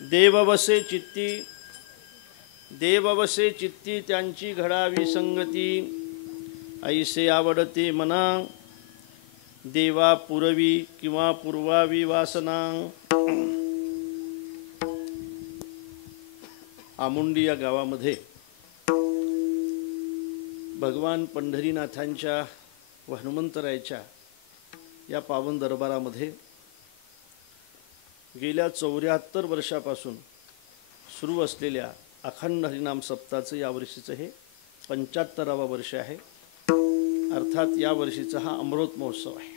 देववसे चित्ती देववसे चित्ती त्यांची घडावी संगती ऐसे आवडते मना देवा पुरवी किंवा पूर्वावी वासना। आमुंडी या गावामध्ये भगवान पंढरीनाथांच्या व हनुमंतरायाच्या या पावन दरबारामध्ये गेल्या 74 वर्षापासून सुरू असलेल्या अखंड हरिनाम सप्ताहाचं यावर्षीचं हे 75वा वर्ष आहे। अर्थात या वर्षीचा हा अमृत महोत्सव आहे।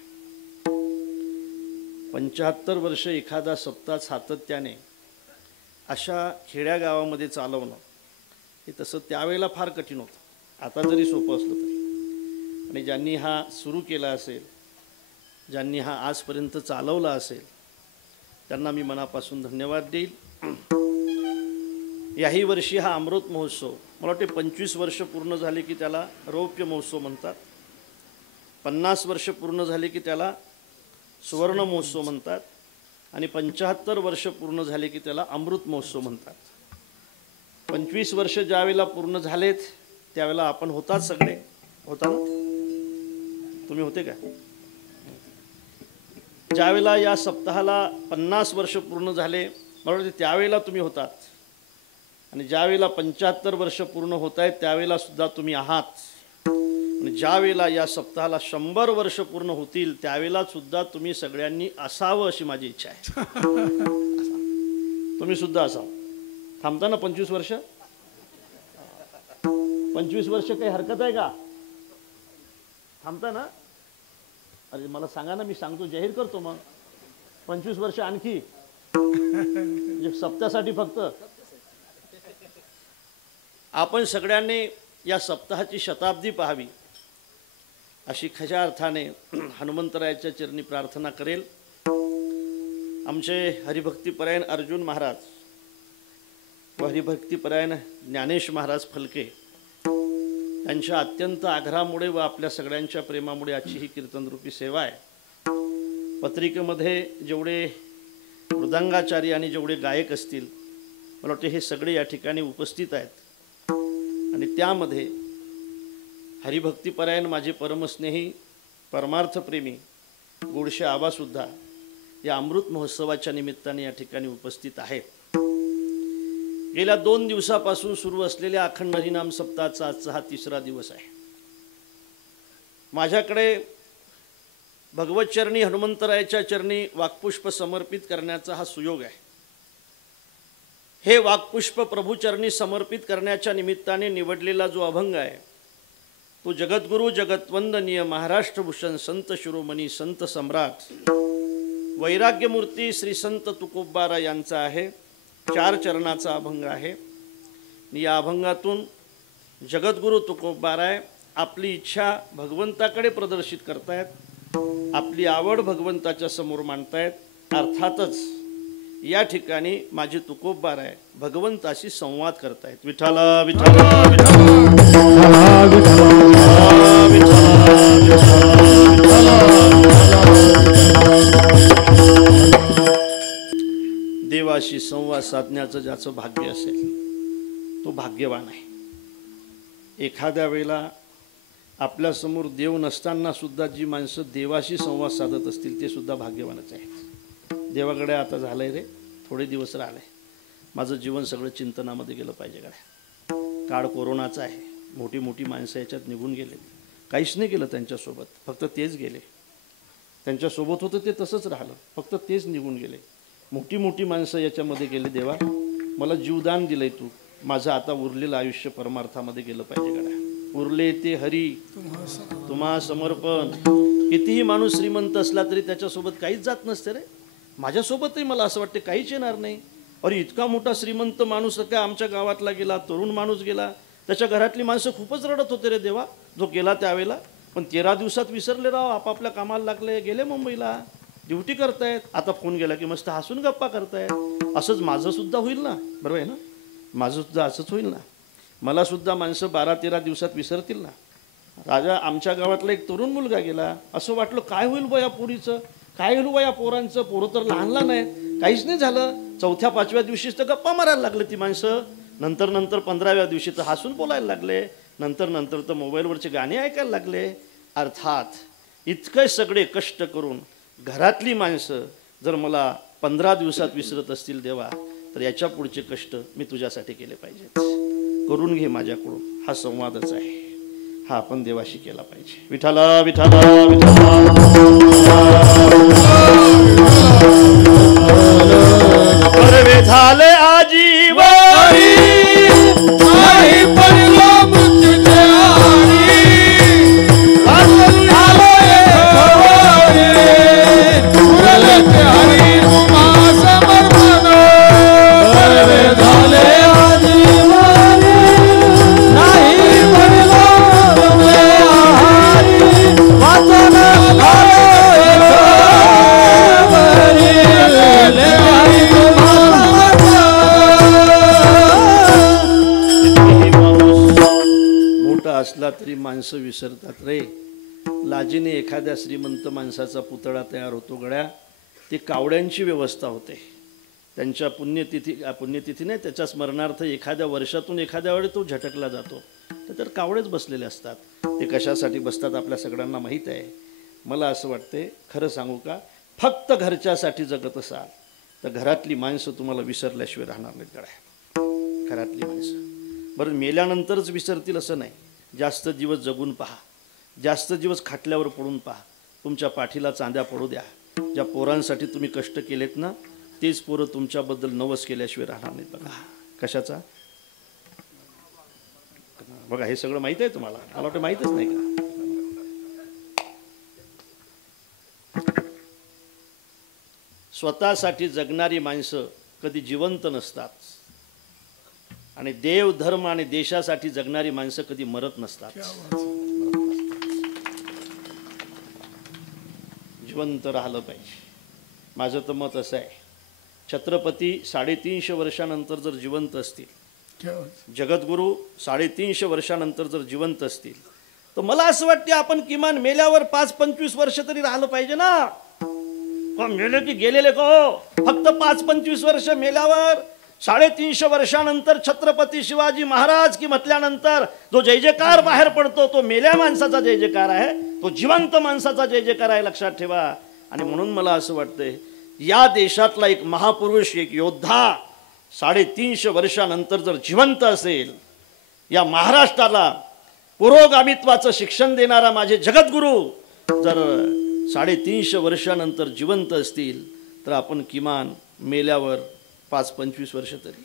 75 वर्ष एखादा सप्ताह सातत्याने अशा खेड्यागावामध्ये चालवणं हे तसं त्यावेळेला फार कठीण होतं, आता जरी सोपं असलं तरी। आणि ज्यांनी हा सुरू केला असेल, ज्यांनी हा आजपर्यंत चालवला असेल, त्यांना मी मनापासून धन्यवाद देईल। याही वर्षी हा अमृत महोत्सव मला वाटते 25 वर्ष पूर्ण झाले की त्याला रौप्य महोत्सव म्हणतात, 50 वर्ष पूर्ण झाले की त्याला सुवर्ण महोत्सव म्हणतात, आणि 75 वर्ष पूर्ण झाले की त्याला अमृत महोत्सव म्हणतात। 25 वर्ष ज्यावेळेला पूर्ण झालेत त्यावेळेला आपण होतात, सगळे होता ना, तुम्ही होते का? ज्यावेळेला या सप्ताहाला 50 वर्ष पूर्ण झाले मला वाटते त्यावेळेला तुम्ही होतात, आणि ज्यावेळेला 75 वर्ष पूर्ण होत आहेत त्यावेळेला सुद्धा तुम्ही आहात, आणि ज्यावेळेला या सप्ताहाला 100 वर्ष पूर्ण होतील त्यावेळेला सुद्धा तुम्ही सगळ्यांनी असावं अशी माझी इच्छा आहे। तुम्ही सुद्धा असावं। थांबता ना 25 वर्ष? 25 वर्ष काही हरकत आहे का? थांबता ना? अरे मला सांगा ना, मी सांगतो, जाहीर करतो मग 25 वर्ष आणखी सप्ताहासाठी फक्त। आपण सगळ्यांनी या सप्ताहाची शताब्दी पाहावी अशी खऱ्या अर्थाने हनुमंतरायाच्या चरणी प्रार्थना करेल। आमचे हरिभक्तीपरायण अर्जुन महाराज व हरिभक्तीपरायण ज्ञानेश महाराज फलके यांच्या अत्यंत आग्रहामुळे व आपल्या सगळ्यांच्या प्रेमामुळे आजची ही कीर्तनरूपी सेवा आहे। पत्रिकेमध्ये जेवढे मृदंगाचारी आणि जेवढे गायक असतील मला वाटते हे सगळे या ठिकाणी उपस्थित आहेत, आणि त्यामध्ये हरिभक्तीपरायण माझे परमस्नेही परमार्थप्रेमी गोडशे आबासुद्धा या अमृत महोत्सवाच्या निमित्ताने या ठिकाणी उपस्थित आहेत। गेल्या 2 दिवसापासून सुरू असलेल्या अखंड हरिनाम सप्ताहाचा आजचा हा 3रा दिवस आहे। माझ्याकडे भगवतचरणी हनुमंतरायाच्या चरणी वाक्पुष्प समर्पित करण्याचा हा सुयोग आहे। हे वाक्पुष्प प्रभूचरणी समर्पित करण्याच्या निमित्ताने निवडलेला जो अभंग आहे तो जगद्गुरु जगतवंदनीय महाराष्ट्रभूषण संत शिरोमणी संत सम्राट वैराग्यमूर्ती श्री संत तुकोबारा यांचा आहे। 4 चरणाचा अभंग आहे। या अभंगातून जगद्गुरु तुकोबाराय आपली इच्छा भगवंताकडे प्रदर्शित करतायत, आपली आवड भगवंताच्या समोर मांडतायत। अर्थातच या ठिकाणी माझे तुकोबाराय भगवंताशी संवाद करतायत। विठ्ठला विठ्ठला देवाशी संवाद साधण्याचं ज्याचं भाग्य असेल तो भाग्यवान आहे। एखाद्या वेळेला आपल्यासमोर देव नसताना सुद्धा जी माणसं देवाशी संवाद साधत असतील ते सुद्धा भाग्यवानच आहेत। देवाकडे आता झालंय रे, थोडे दिवस राहिले, माझं जीवन सगळं चिंतनामध्ये गेलं पाहिजे गड्या। काळ कोरोनाचा आहे, मोठी मोठी माणसं याच्यात निघून गेले, काहीच नाही केलं त्यांच्यासोबत, फक्त तेच गेले। त्यांच्यासोबत होतं ते तसंच राहिलं, फक्त तेच निघून गेले। मोठी मोठी माणसं याच्यामध्ये गेले। देवा मला जीवदान दिलंय तू, माझं आता उरलेलं आयुष्य परमार्थामध्ये गेलं पाहिजे गड्या। उरले ते हरी तुम्हा समर्पण। कितीही माणूस श्रीमंत असला तरी त्याच्यासोबत काहीच जात नसते रे। माझ्यासोबतही मला असं वाटते काहीच येणार नाही। अरे इतका मोठा श्रीमंत माणूस काय आमच्या गावातला गेला, तरुण माणूस गेला, त्याच्या घरातली माणसं खूपच रडत होते रे देवा जो गेला त्यावेळेला। पण 13 दिवसात विसरले राव, आपापल्या कामाला लागले, गेले मुंबईला, ड्युटी करतायत। आता फोन गेला की मस्त हसून गप्पा करतायत। असंच माझं सुद्धा होईल ना, बरोबर आहे ना? माझं सुद्धा असंच होईल ना। मला सुद्धा माणसं 12-13 दिवसात विसरतील ना। राजा आमच्या गावातला एक तरुण मुलगा गेला, असं वाटलं काय होईल बा या पोरीचं, काय होईल बा या पोरांचं, पोरं तर लहान लहान आहेत, काहीच नाही झालं। चौथ्या पाचव्या दिवशीच तर गप्पा मारायला लागले ती माणसं. नंतर 15व्या दिवशी तर हसून बोलायला लागले. नंतर तर मोबाईलवरचे गाणे ऐकायला लागले. अर्थात इतके सगळे कष्ट करून घरातली माणसं जर मला 15 दिवसात विसरत असतील देवा, तर याच्या पुढचे कष्ट मी तुझ्यासाठी केले पाहिजेत. करून घे माझ्याकडून. हा संवादच आहे, हा आपण देवाशी केला पाहिजे. विठाला विठाला विठाला परवे झाले आजीवारी नाही पडलो मृत्यूचे आरी वाचून आलोय खवारी उरलते हरी उमा समर्पण परवे झाले आजीवारी नाही पडलो मृत्यूचे आरी वाचून आलोय खवारी उरलते हरी असला तरी माणसं विसरतात रे. लाजीने एखाद्या श्रीमंत माणसाचा पुतळा तयार होतो गड्या, ती कावड्यांची व्यवस्था होते. त्यांच्या पुण्यतिथी नाही, त्याच्या स्मरणार्थ एखाद्या वर्षातून एखाद्या वेळी तो झटकला जातो. तर कावडेच बसलेले असतात. ते कशासाठी बसतात आपल्या सगळ्यांना माहीत आहे. मला असं वाटते, खरं सांगू का, फक्त घरच्यासाठी जगत असाल तर घरातली माणसं तुम्हाला विसरल्याशिवाय राहणार नाहीत गड्या. घरातली माणसं बरं मेल्यानंतरच विसरतील असं नाही. जास्त दिवस जगून पहा, जास्त दिवस खाटल्यावर पडून पहा. तुमच्या पाठीला चांद्या पडू द्या. ज्या पोरांसाठी तुम्ही कष्ट केलेत ना, तेच पोरं तुमच्याबद्दल नवस केल्याशिवाय राहणार नाहीत. बघा कशाचा, बघा हे सगळं माहीत आहे तुम्हाला. मला वाटतं माहीतच नाही का. स्वतःसाठी जगणारी माणसं कधी जिवंत नसतात आणि देव धर्म आणि देशासाठी जगणारी माणसं कधी मरत नसतात. जिवंत राहिलं पाहिजे. माझं तर मत असं आहे, छत्रपती 350 वर्षानंतर जर जिवंत असतील, जगद्गुरू 350 वर्षानंतर जर जिवंत असतील, तर मला असं वाटते आपण किमान मेल्यावर 5-25 वर्ष तरी राहिलं पाहिजे ना. मेले की गेलेले को, फक्त 5-25 वर्ष मेल्यावर 350 वर्षानंतर छत्रपती शिवाजी महाराज की म्हटल्यानंतर जो जय जयकार बाहेर पडतो तो मेल्या माणसाचा जय जयकार आहे, तो जिवंत माणसाचा जय जयकार आहे, लक्षात ठेवा. आणि म्हणून मला असं वाटतंय, या देशातला एक महापुरुष, एक योद्धा 350 वर्षानंतर जर जिवंत असेल, या महाराष्ट्राला पुरोगामित्वाचं शिक्षण देणारा माझे जगद्गुरू जर 350 वर्षानंतर जिवंत असतील, तर आपण किमान मेल्यावर 5-25 वर्ष तरी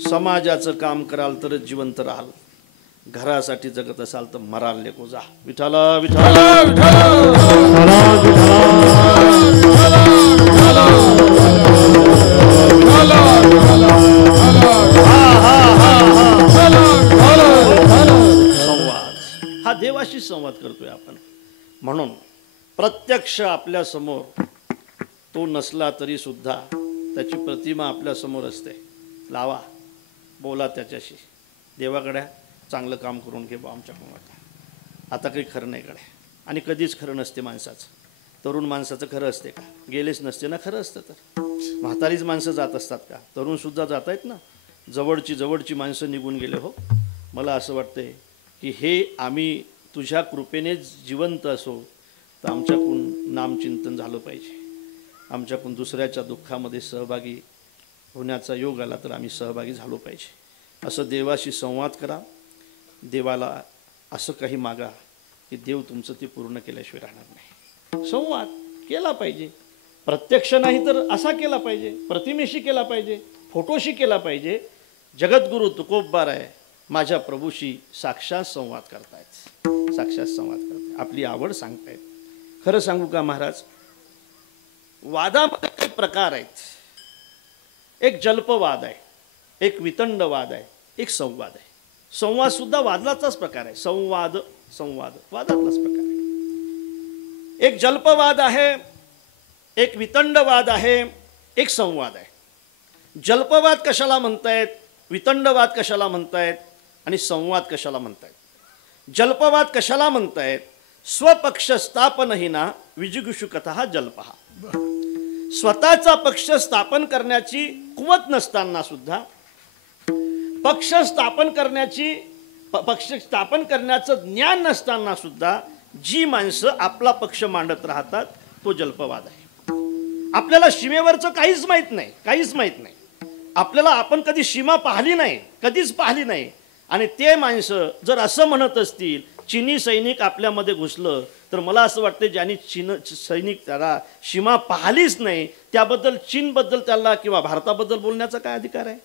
समाजाचं काम कराल तरच जिवंत राहाल. घरासाठी जगत असाल तर मराल लेको जा. विठाला विठाला संवाद, हा देवाशी संवाद करतोय आपण. म्हणून प्रत्यक्ष आपल्या समोर तो नसला तरी सुद्धा त्याची प्रतिमा आपल्या समोर असते. लावा, बोला त्याच्याशी. देवागड्या चांगलं काम करून घे बा आमच्याकडून. आता काही खरं नाही गड्या, आणि कधीच खरं नसते माणसाचं. तरुण माणसाचं खरं असते का? गेलेच नसते ना. खरं असतं तर म्हातारीच माणसं जात असतात का? तरुणसुद्धा जात आहेत ना. जवळची माणसं निघून गेले. हो, मला असं वाटतंय की हे आम्ही तुझ्या कृपेने जिवंत असो तर आमच्याकडून नामचिंतन झालं पाहिजे. आमच्याकडून दुसऱ्याच्या दुःखामध्ये सहभागी होण्याचा योग आला तर आम्ही सहभागी झालो पाहिजे. असं देवाशी संवाद करा. देवाला असं काही मागा की देव तुमचं ते पूर्ण केल्याशिवाय राहणार नाही. संवाद केला पाहिजे. प्रत्यक्ष नाही तर असा केला पाहिजे, प्रतिमेशी केला पाहिजे, फोटोशी केला पाहिजे. जगद्गुरू तुकोबबार आहे माझ्या प्रभूशी साक्षात संवाद करतायत, साक्षात संवाद करतायत, आपली आवड सांगतायत. खरं सांगू का महाराज, वादामध्ये काही प्रकार आहेत. एक जल्पवाद आहे, एक वितंडवाद आहे, एक संवाद आहे. संवाद सुद्धा वादलाचाच प्रकार आहे. संवाद वादातलाच प्रकार आहे. एक जल्पवाद आहे, एक वितंडवाद आहे, एक संवाद आहे. जल्पवाद कशाला म्हणतायत, वितंडवाद कशाला म्हणतायत आणि संवाद कशाला म्हणतायत? जल्पवाद कशाला म्हणतायत? स्वपक्ष स्थापनहीना विजिगुषु कथा जल्पहा. स्वतःचा पक्ष स्थापन करण्याची कुवत नसताना सुद्धा, पक्ष स्थापन करण्याचं ज्ञान नसताना सुद्धा जी माणसं आपला पक्ष मांडत राहतात तो जल्पवाद आहे. आपल्याला सीमेवरचं काहीच माहीत नाही. आपल्याला आपण कधी सीमा पाहिली नाही, कधीच पाहिली नाही. आणि ते माणसं जर असं म्हणत असतील चीनी सैनिक आपल्यामध्ये घुसलं, तर मला असं वाटतं ज्यांनी सैनिक त्याला सीमा पाहिलीच नाही त्याबद्दल चीनबद्दल त्याला किंवा भारताबद्दल बोलण्याचा काय अधिकार आहे.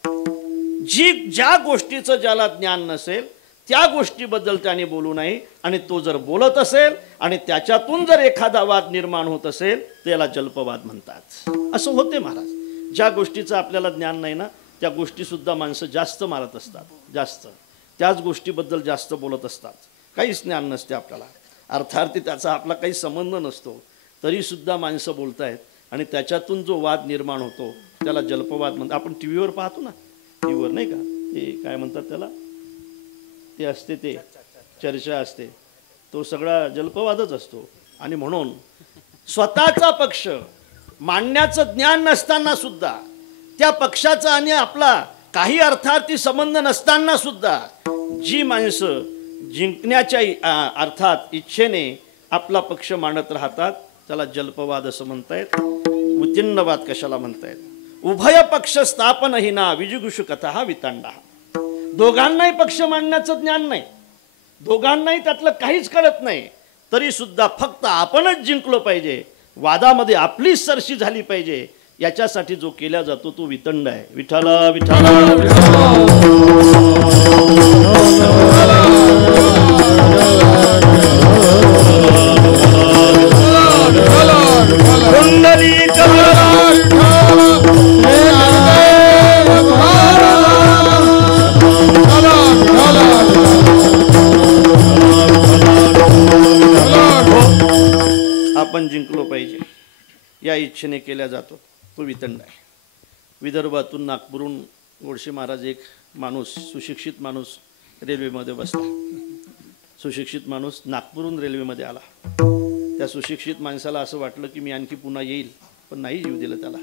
ज्या गोष्टीचं ज्याला ज्ञान नसेल त्या गोष्टीबद्दल त्याने बोलू नये. आणि तो जर बोलत असेल आणि त्याच्यातून जर एखादा वाद निर्माण होत असेल त्याला जल्पवाद म्हणतात. असं होते महाराज. ज्या गोष्टीचं आपल्याला ज्ञान नाही ना त्या गोष्टीसुद्धा माणसं जास्त मारत असतात, जास्त त्याच गोष्टीबद्दल जास्त बोलत असतात. काहीच ज्ञान नसते आपल्याला, अर्थार्थी त्याचा आपला काही संबंध नसतो, तरीसुद्धा माणसं बोलत आहेत आणि त्याच्यातून जो वाद निर्माण होतो त्याला जल्पवाद म्हणतात. आपण टी व्हीवर पाहतो ना, टी व्हीवर नाही का ते काय म्हणतात त्याला, ते असते ते चर्चा असते, तो सगळा जल्पवादच असतो. आणि म्हणून स्वतःचा पक्ष मांडण्याचं ज्ञान नसताना सुद्धा, त्या पक्षाचा आणि आपला काही अर्थार्थी संबंध नसताना सुद्धा जी माणसं जिंकण्याच्या अर्थात इच्छेने आपला पक्ष मांडत राहतात त्याला जल्पवाद असं म्हणतायत. उत्तीर्णवाद कशाला म्हणतायत. उभय पक्ष स्थापनही ना विजिगुषु कथा वितांडा. दोघांनाही पक्ष मांडण्याचं ज्ञान नाही, दोघांनाही त्यातलं काहीच कळत नाही, तरी सुद्धा फक्त आपणच जिंकलो पाहिजे, वादामध्ये आपलीच सरशी झाली पाहिजे, याच्यासाठी जो केला जातो तो वितंड आहे. विठ्ठला विठ्ठला आपण जिंकलो पाहिजे या इच्छेने केला जातो तो वितंड आहे. विदर्भातून नागपूरहून गोडसे महाराज एक माणूस, सुशिक्षित माणूस रेल्वेमध्ये बसला. सुशिक्षित माणूस नागपूरहून रेल्वेमध्ये आला. त्या सुशिक्षित माणसाला असं वाटलं की मी आणखी पुन्हा येईल, पण नाही येऊ दिलं त्याला.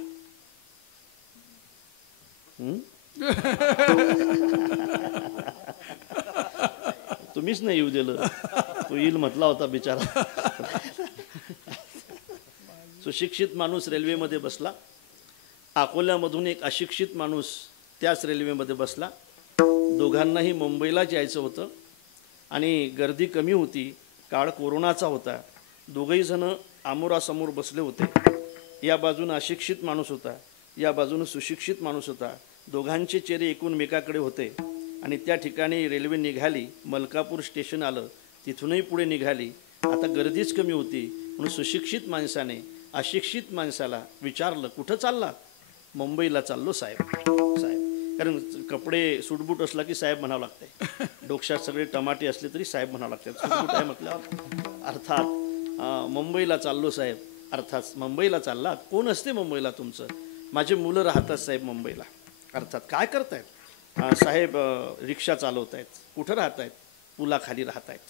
तुम्हीच नाही येऊ दिलं, तो येईल म्हटला होता बिचारा. सुशिक्षित माणूस रेल्वेमध्ये बसला. अकोल्यामधून एक अशिक्षित माणूस त्याच रेल्वेमध्ये बसला. दोघांनाही मुंबईला जायचं होतं आणि गर्दी कमी होती, काळ कोरोनाचा होता. दोघंही जण आमोरासमोर बसले होते. या बाजूनं अशिक्षित माणूस होता, या बाजूनं सुशिक्षित माणूस होता. दोघांचे चेहरे एकमेकाकडे होते. आणि त्या ठिकाणी रेल्वे निघाली, मलकापूर स्टेशन आलं, तिथूनही पुढे निघाली. आता गर्दीच कमी होती म्हणून सुशिक्षित माणसाने अशिक्षित माणसाला विचारलं, कुठं चालला? मुंबईला चाललो साहेब. साहेब, कारण कपडे सूटबूट असला की साहेब म्हणावं लागते, डोक्यात सगळे टमाटे असले तरी साहेब म्हणावं लागते. सूटबूट आहे म्हटल्यावर अर्थात मुंबईला चाललो साहेब. अर्थात मुंबईला चाललात? कोण असते मुंबईला तुमचं? माझे मुलं राहतात साहेब मुंबईला. अर्थात काय करतायत? साहेब रिक्षा चालवत आहेत. कुठं राहत आहेत? पुलाखाली राहत आहेत.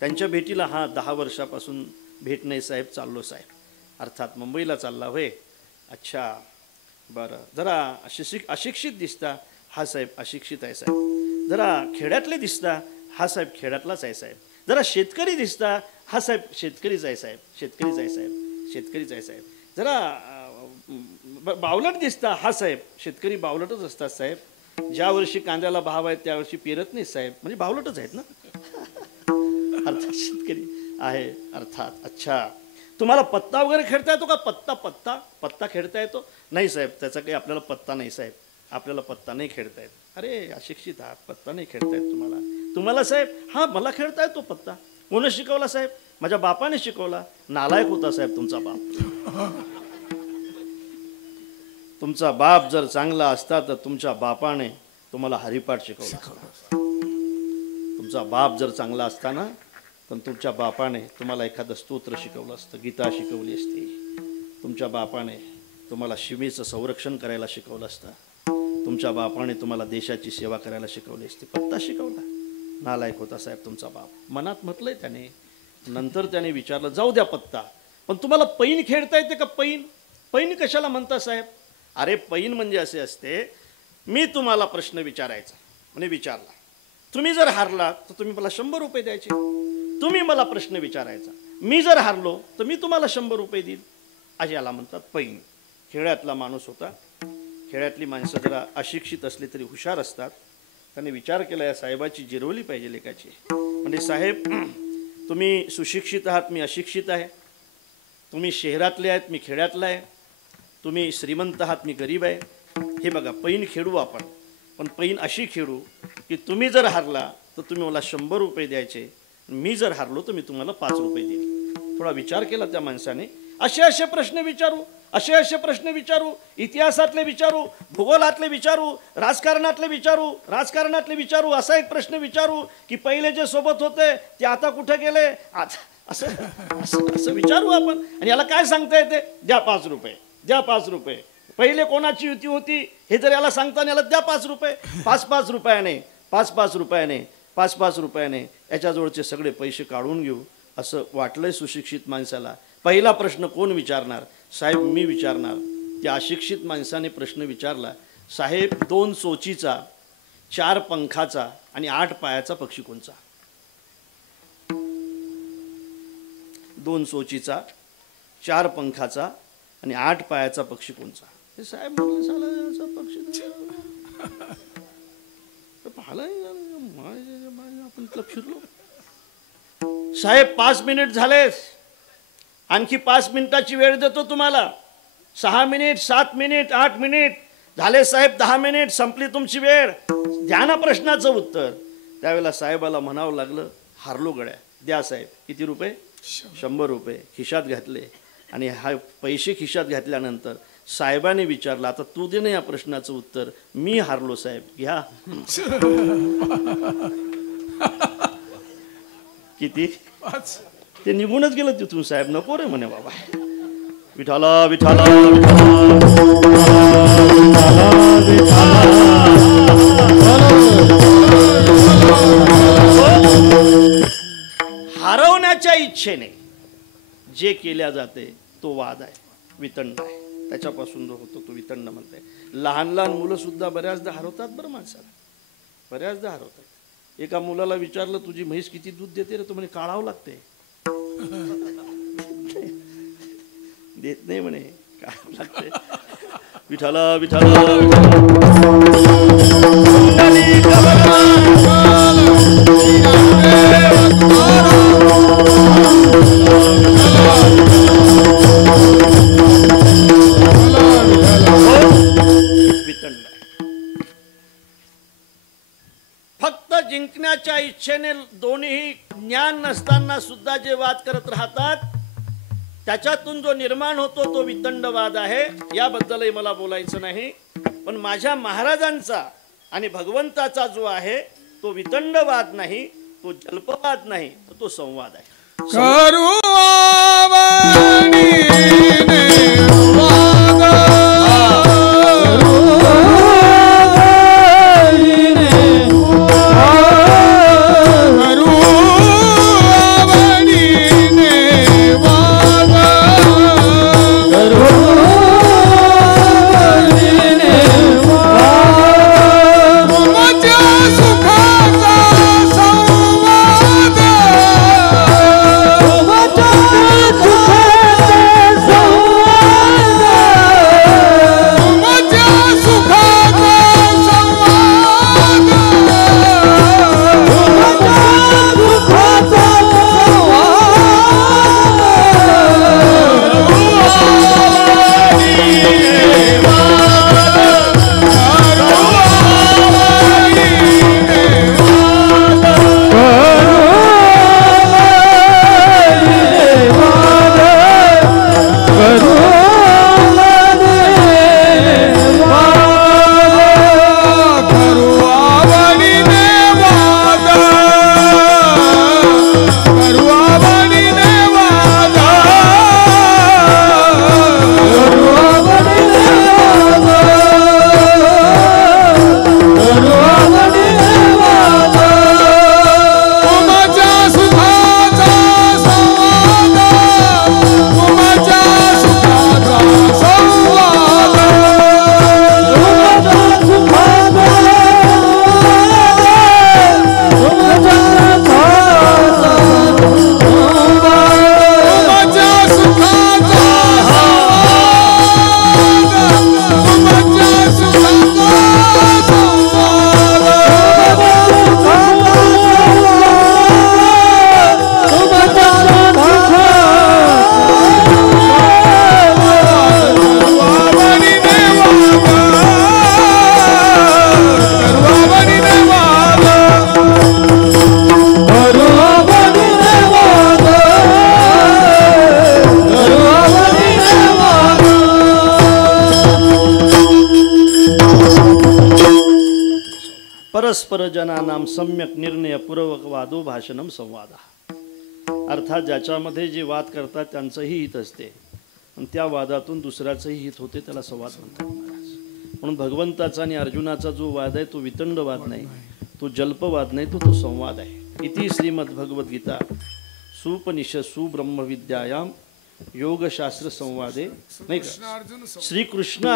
त्यांच्या भेटीला 10 वर्षापासून भेट नाही साहेब, चाललो साहेब. अर्थात मुंबईला चालला होय, अच्छा बरं. जरा अशिक्षित दिसता? हा साहेब अशिक्षित आहे साहेब. जरा खेड्यातले दिसता? हा साहेब खेड्यातलाच आहे साहेब. जरा शेतकरी दिसता? हा साहेब शेतकरीच आहे साहेब, शेतकरीच आहे साहेब, शेतकरीच आहे साहेब. जरा बावलट दिसता? हा साहेब शेतकरी बावलटच असतात साहेब. ज्या वर्षी कांद्याला भाव आहेत त्या वर्षी पेरत नाही साहेब, म्हणजे बावलटच आहेत ना. अर्थात शेतकरी आहे. अर्थात अच्छा, तुम्हाला पत्ता वगैरे खेळता येतो का? पत्ता खेळता येतो? नाही साहेब, त्याचा काही आपल्याला पत्ता नाही साहेब, आपल्याला पत्ता नाही खेळता येत. अरे अशिक्षित आहात, पत्ता नाही खेळता येत तुम्हाला साहेब? हां, मला खेळता येतो पत्ता. कोणी शिकवला साहेब? माझ्या बापाने शिकवला. नालायक होता साहेब तुमचा बाप. तुमचा बाप जर चांगला असता तर तुमच्या बापाने तुम्हाला हरिपाठ शिकवला. तुमचा बाप जर चांगला असता ना पण तुमच्या बापाने तुम्हाला एखादं स्तोत्र शिकवलं असतं, गीता शिकवली असती. तुमच्या बापाने तुम्हाला सीमेचं संरक्षण करायला शिकवलं असतं. तुमच्या बापाने तुम्हाला देशाची सेवा करायला शिकवली असती. पत्ता शिकवला. नालायक होता साहेब तुमचा बाप. मनात म्हटलंय त्याने. नंतर त्याने विचारलं, जाऊ द्या पत्ता, पण तुम्हाला पैन खेळता येते का? पैन पैन कशाला म्हणता साहेब? अरे पैन म्हणजे असे असते, मी तुम्हाला प्रश्न विचारायचा म्हणजे विचारला, तुम्ही जर हारला तर तुम्ही मला 100 रुपये द्यायचे. तुम्ही मला प्रश्न विचारायचा, मी जर हारलो तर मी तुम्हाला 100 रुपये देईल. आज याला म्हणतात पैन. खेड्यातला माणूस होता. खेड्यातली माणसं जरा अशिक्षित असली तरी हुशार असतात. त्याने विचार केला, या साहेबाची जिरवली पाहिजे लेकाची. म्हणजे साहेब, तुम्ही सुशिक्षित आहात, मी अशिक्षित आहे. तुम्ही शहरातले आहेत, मी खेड्यातला आहे. तुम्ही श्रीमंत आहात, मी गरीब आहे. हे बघा, पैन खेळू आपण, पण पैन अशी खेळू की तुम्ही जर हारला तर तुम्ही मला 100 रुपये द्यायचे, मी जर हारलो तर मी तुम्हाला 5 रुपये देईल. थोडा विचार केला त्या माणसाने. असे प्रश्न विचारू, असे प्रश्न विचारू, इतिहासातले विचारू, भूगोलातले विचारू, राजकारणातले विचारू. असा एक प्रश्न विचारू की पहिले जे सोबत होते ते आता कुठे गेले, असं विचारू आपण. आणि याला काय सांगता येते? द्या 5 रुपये, द्या 5 रुपये. पहिले कोणाची युती होती हे जर याला सांगता याला द्या 5 रुपये. 5-5 रुपयाने, 5-5 रुपयाने, 5-5 रुपयाने याच्याजवळचे सगळे पैसे काढून घेऊ असं वाटलंय सुशिक्षित माणसाला. पहिला प्रश्न कोण विचारणार? साहेब, मी विचारणार. त्या अशिक्षित माणसाने प्रश्न विचारला, साहेब, 2 चोचीचा, 4 पंखाचा आणि 8 पायाचा पक्षी कोणचा? 2 चोचीचा, 4 पंखाचा आणि 8 पायाचा पक्षी कोणचा? हे साहेब म्हटलं, साला याचा पक्षी पाहिला आपण फिरलो. साहेब, 5 मिनिट झाले, आणखी 5 मिनिटाची वेळ देतो तुम्हाला. 6 मिनिट, 7 मिनिट, 8 मिनिट झाले साहेब, 10 मिनिट, संपली तुमची वेळ. द्या ना प्रश्नाचं उत्तर. त्यावेळेला साहेबाला म्हणावं लागलं, हारलो गड्या. द्या साहेब. किती रुपये? 100 रुपये खिशात घातले. आणि हा पैसे खिशात घातल्यानंतर साहेबाने विचारलं, आता तू दे ना या प्रश्नाचं उत्तर. मी हारलो साहेब, घ्या. किती? 5. ते निघूनच गेलं तिथून. साहेब नको रे म्हणे बाबा. विठाला विठाला हरवण्याच्या इच्छेने जे केल्या जाते तो वाद आहे, वितंड आहे. त्याच्यापासून जो होतो तो वितंड म्हणते. लहान लहान मुलं सुद्धा बऱ्याचदा हरवतात बरं माणसाला, बऱ्याचदा हरवतात. एका मुलाला विचारलं, तुझी म्हैस किती दूध देते रे? तो म्हणे, काढावं लागते. देत नाही म्हणे, काढावं लागते. विठाला विठाला फक्त जिंकण्याच्या इच्छेने दोन्ही ज्ञान नसताना सुद्धा जे वाद करत राहतात त्याच्यातून जो निर्माण होतो तो वितंडवाद आहे. याबद्दलही मला बोलायचं नाही, पण माझ्या महाराजांचा आणि भगवंताचा जो आहे तो वितंडवाद नाही, तो जल्पवाद नाही, तर तो संवाद आहे. परस्पर जनानाम सम्यक निर्णय पूर्वक वादो भाषणम संवादा. अर्थात ज्याच्यामध्ये जे वाद करतात त्यांचंही हित असते आणि त्या वादातून दुसऱ्याचंही हित होते, त्याला संवाद म्हणतात महाराज. म्हणून भगवंताचा आणि अर्जुनाचा जो वाद आहे तो वितंड वाद नाही, तो जल्पवाद नाही, तो संवाद आहे. इति श्रीमद्भगवद्गीता सुपनिषत्सु ब्रह्मविद्यायाम योगशास्त्र संवादे, नाही का, श्रीकृष्ण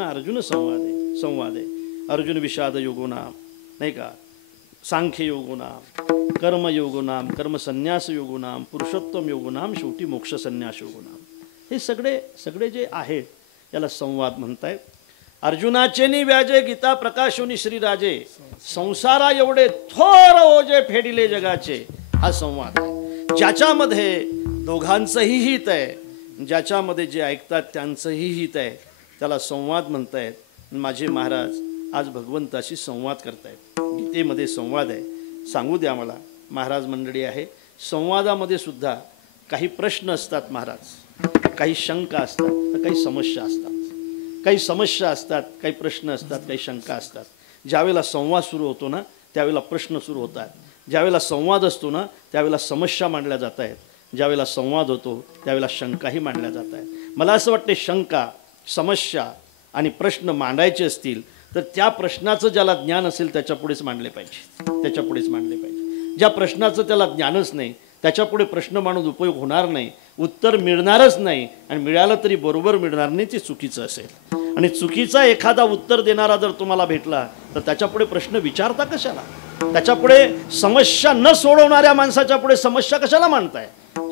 अर्जुन संवादे अर्जुन विषाद योगो नाम, नाही का, सांख्य योगो नाम, कर्म योगो नाम, कर्म संन्यास योगो नाम, पुरुषोत्तम योगो नाम, शेवटी मोक्ष संन्यास योगो नाम. हे सगळे जे आहेत याला संवाद म्हणतायत. अर्जुनाचे नि व्याजे गीता प्रकाशोनी श्रीराजे, संसारा एवढे थोर ओझे फेडिले जगाचे, हा संवाद आहे. ज्याच्यामध्ये दोघांचंही हित आहे, ज्याच्यामध्ये जे ऐकतात त्यांचंही हित आहे, त्याला संवाद म्हणतायत. माझे महाराज आज भगवंताशी संवाद करतायत. गीतेमध्ये संवाद आहे. सांगू द्या मला, महाराज मंडळी आहे, संवादामध्ये सुद्धा काही प्रश्न असतात महाराज, काही शंका असतात, तर काही समस्या असतात. काही समस्या असतात, काही प्रश्न असतात, काही शंका असतात. ज्यावेळेला संवाद सुरू होतो ना त्यावेळेला प्रश्न सुरू होतात. ज्यावेळेला संवाद असतो ना त्यावेळेला समस्या मांडल्या जात आहेत. ज्यावेळेला संवाद होतो त्यावेळेला शंकाही मांडल्या जात आहेत. मला असं वाटते शंका, समस्या आणि प्रश्न मांडायचे असतील तर त्या प्रश्नाचं ज्याला ज्ञान असेल त्याच्यापुढेच मांडले पाहिजे. ज्या प्रश्नाचं त्याला ज्ञानच नाही त्याच्यापुढे प्रश्न मांडून उपयोग होणार नाही, उत्तर मिळणारच नाही, आणि मिळालं तरी बरोबर मिळणार नाही, ते चुकीचं असेल. आणि चुकीचा एखादा उत्तर देणारा जर तुम्हाला भेटला तर त्याच्यापुढे प्रश्न विचारता कशाला? त्याच्यापुढे समस्या न सोडवणाऱ्या माणसाच्या पुढे समस्या कशाला मांडताय?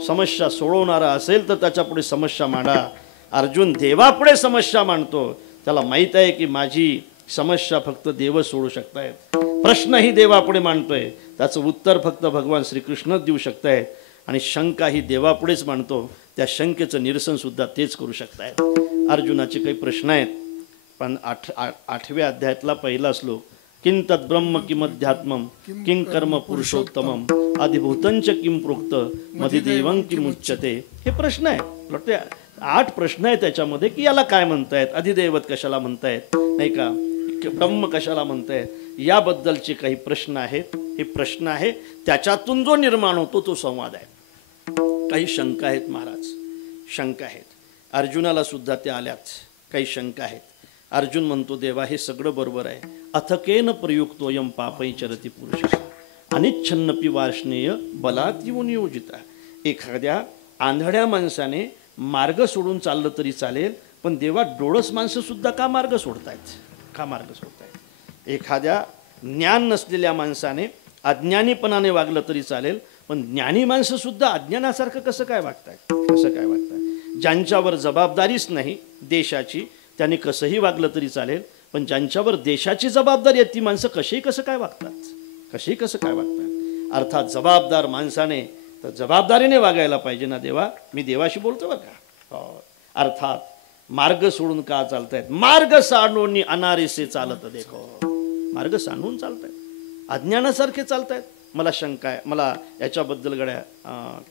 समस्या सोडवणारा असेल तर त्याच्यापुढे समस्या मांडा. अर्जुन देवापुढे समस्या मांडतो. त्याला माहीत आहे की माझी समस्या फक्त देव सोडू शकतायत. प्रश्नही देवापुढे मांडतोय, त्याचं उत्तर फक्त भगवान श्रीकृष्णच देऊ शकतायत. आणि शंका ही देवापुढेच मांडतो, त्या शंकेचं निरसन सुद्धा तेच करू शकतायत. अर्जुनाचे काही प्रश्न आहेत, पण 8व्या अध्यायातला पहिला श्लोक, किं तद् ब्रह्म किमध्यात्मम किं कर्म पुरुषोत्तमम अधिभूतंच किं प्रोक्त मधिदेवं किमुच्यते. हे प्रश्न आहे. 8 प्रश्न आहेत त्याच्यामध्ये की याला काय म्हणतायत, अधिदैवत कशाला म्हणतायत, नाही का, ब्रह्म कशाला म्हणतायत, याबद्दलचे काही प्रश्न आहेत. हे प्रश्न आहे, त्याच्यातून जो निर्माण होतो तो संवाद आहे. काही शंका आहेत महाराज, शंका आहेत. अर्जुनाला सुद्धा त्या आल्याच. काही शंका आहेत. अर्जुन म्हणतो देवा हे सगळं बरोबर आहे, अथकेन प्रयुक्तोयम पापैचरति पुरुष अनिच्छन्नपि वार्ष्णेय बलात् नियोजिता. एखाद्या आंधळ्या माणसाने मार्ग सोडून चाललं तरी चालेल, पण देवा डोळस माणसं सुद्धा का मार्ग सोडतायत? एखाद्या ज्ञान नसलेल्या माणसाने अज्ञानीपणाने वागलं तरी चालेल, पण ज्ञानी माणसं सुद्धा अज्ञानासारखं कसं काय वागतायत? ज्यांच्यावर जबाबदारीच नाही देशाची त्यांनी कसंही वागलं तरी चालेल, पण ज्यांच्यावर देशाची जबाबदारी आहे ती माणसं कसं काय वागतात? अर्थात जबाबदार माणसाने तर जबाबदारीने वागायला पाहिजे ना देवा. मी देवाशी बोलतो बरं का. अर्थात मार्ग सोडून का चालतायत? मार्ग सांडून अनारेसे चालत देखो. मार्ग सांडून चालतायत, अज्ञानासारखे चालतायत. मला शंका आहे, मला याच्याबद्दल गड्या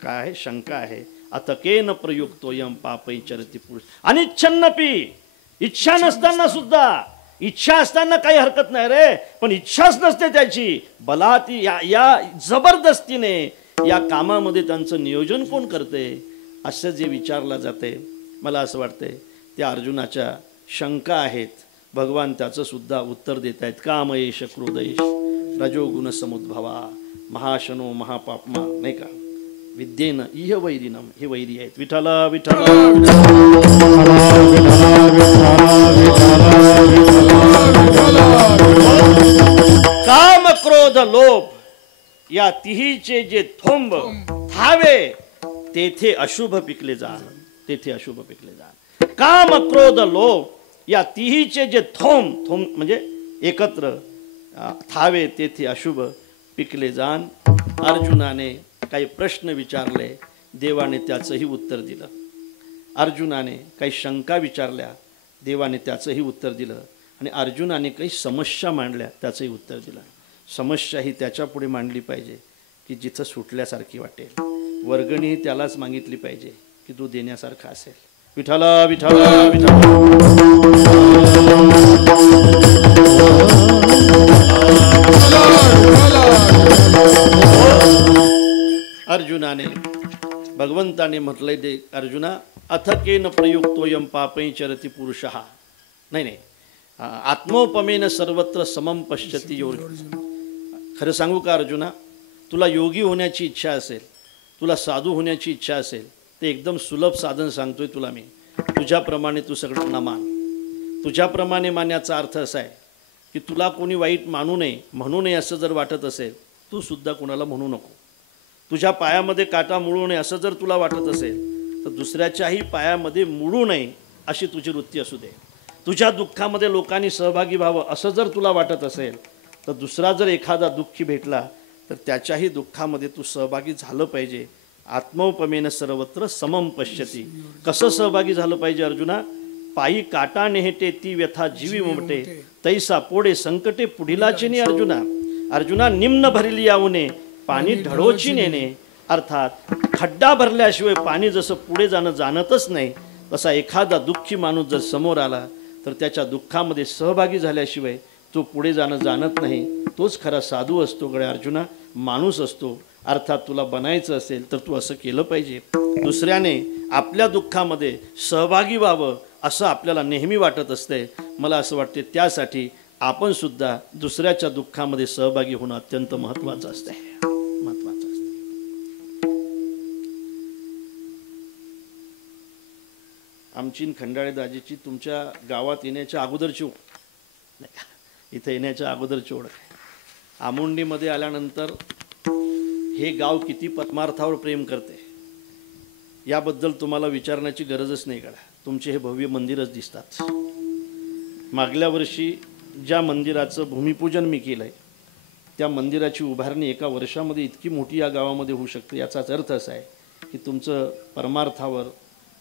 काय आहे, शंका आहे. अथकेन प्रयुक्तोयम पापैचरति पुरुष अनिच्छन्नपि. इच्छा नसताना सुद्धा, इच्छा असताना काही हरकत नाही रे, पण इच्छाच नसते त्याची, बलाती या जबरदस्तीने या कामामध्ये त्यांचं नियोजन कोण करते असं जे विचारलं जाते. मला असं वाटतंय त्या अर्जुनाच्या शंका आहेत, भगवान त्याचं सुद्धा उत्तर देत आहेत. कामयेश क्रोधयेश रजोगुण समुद्भवा महाशनो महापापमा, नाही का, विद्येन इह वैरिनम. हे वैरी आहेत. विठ्ठला विठ्ठला काम क्रोध लोभ या तिहीचे जे थोंब थावे तेथे अशुभ पिकले जाण. काम क्रोध लोभ या तिहीचे जे थोंब म्हणजे एकत्र थावे तेथे अशुभ पिकले जाण. अर्जुनाने काही प्रश्न विचारले, देवाने त्याचंही उत्तर दिलं. अर्जुनाने काही शंका विचारल्या, देवाने त्याचंही उत्तर दिलं. आणि अर्जुनाने काही समस्या मांडल्या, त्याचंही उत्तर दिलं. समस्या ही त्याच्या पुढे मांडली पाहिजे की जिथं सुटल्यासारखी वाटेल. वर्गणी त्यालाच मागितली पाहिजे की तो देण्यासारखा असेल. विठ्ठला विठ्ठला विठ्ठला ठिकाणी म्हटलंय ते अर्जुना, अथकेन प्रयुक्तोयम पापै चरति पुरुषः. नाही, आत्मोपमेन सर्वत्र समम पश्यति योगी. खरं सांगू का अर्जुना, तुला योगी होण्याची इच्छा असेल, तुला साधू होण्याची इच्छा असेल, ते एकदम सुलभ साधन सांगतोय तुला मी. तुझ्याप्रमाणे तू सगळ्यांना मान. तुझ्याप्रमाणे मानण्याचा अर्थ असा आहे की तुला कोणी वाईट मानू नये, म्हणू नये असं जर वाटत असेल, तू सुद्धा कोणाला म्हणू नको. तुझ्या पायामध्ये काटा मुळू नये असं जर तुला वाटत असेल, तर दुसऱ्याच्याही पायामध्ये मुळू नये अशी तुझी वृत्ती असू दे. तुझ्या दुःखामध्ये लोकांनी सहभागी व्हावं असं जर तुला वाटत असेल, तर दुसरा जर एखादा दुःखी भेटला तर त्याच्याही दुःखामध्ये तू सहभागी झालं पाहिजे. आत्मोपमेन सर्वत्र समम पश्यती. कसं सहभागी झालं पाहिजे अर्जुना? पायी काटा नेहटे ती व्यथा जीवी उमटे, तैसा पोडे संकटे पुढिलाचे ने अर्जुना. अर्जुना, निम्न भरली याऊने पाणी ढळोची नेणे. अर्थात खड्डा भरल्याशिवाय पाणी जसं पुढे जाणं जाणतच नाही, तसा एखादा दुःखी माणूस जर समोर आला तर त्याच्या दुःखामध्ये सहभागी झाल्याशिवाय तो पुढे जाणं जाणत नाही. तोच खरा साधू असतो गड्या अर्जुना, माणूस असतो. अर्थात तुला बनायचं असेल तर तू असं केलं पाहिजे. दुसऱ्याने आपल्या दुःखामध्ये सहभागी व्हावं असं आपल्याला नेहमी वाटत असते. मला असं वाटते त्यासाठी आपण सुद्धा दुसऱ्याच्या दुःखामध्ये सहभागी होणं अत्यंत महत्त्वाचं असते. महत्त्वाचं असते. आमची खंडाळे दाजीची तुमच्या गावात येण्याच्या अगोदरची इथं येण्याच्या अगोदरची ओळख आहे. आमुंडीमध्ये आल्यानंतर हे गाव किती परमार्थावर प्रेम करते याबद्दल तुम्हाला विचारण्याची गरजच नाही. कळा, तुमचे हे भव्य मंदिरच दिसतात. मागल्या वर्षी ज्या मंदिराचं भूमिपूजन मी केलं आहे, त्या मंदिराची उभारणी एका वर्षामध्ये इतकी मोठी या गावामध्ये होऊ शकते. याचाच अर्थ असा आहे की तुमचं परमार्थावर,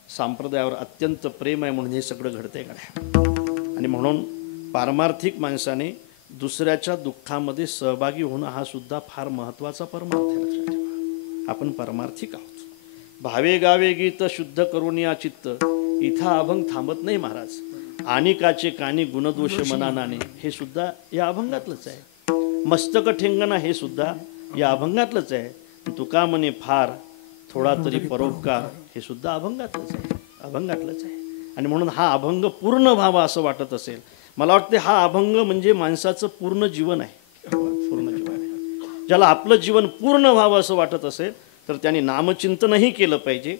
संप्रदायावर अत्यंत प्रेम आहे, म्हणून हे सगळं घडतंय. कळा, आणि म्हणून पारमार्थिक माणसाने दुसऱ्याच्या दुःखामध्ये सहभागी होणं हा सुद्धा फार महत्त्वाचा परमार्थ आहे. लक्षात ठेवा, आपण परमार्थिक आहोत. भावे गावे गीत शुद्ध करून या चित्त, इथं अभंग थांबत नाही महाराज. आनिकाचे कानी गुणदोष मना नाणे, हे सुद्धा या अभंगातलंच आहे. मस्तक ठेंगणा, हे सुद्धा या अभंगातलंच आहे. तुका म्हणे फार थोडा तरी परोपकार, हे सुद्धा अभंगातलंच आहे. अभंगातलंच आहे. आणि म्हणून हा अभंग पूर्ण व्हावा असं वाटत असेल, मला वाटते हा अभंग म्हणजे माणसाचं पूर्ण जीवन आहे. पूर्ण जीवन आहे. ज्याला आपलं जीवन पूर्ण व्हावं असं वाटत असेल तर त्याने नामचिंतनही केलं पाहिजे.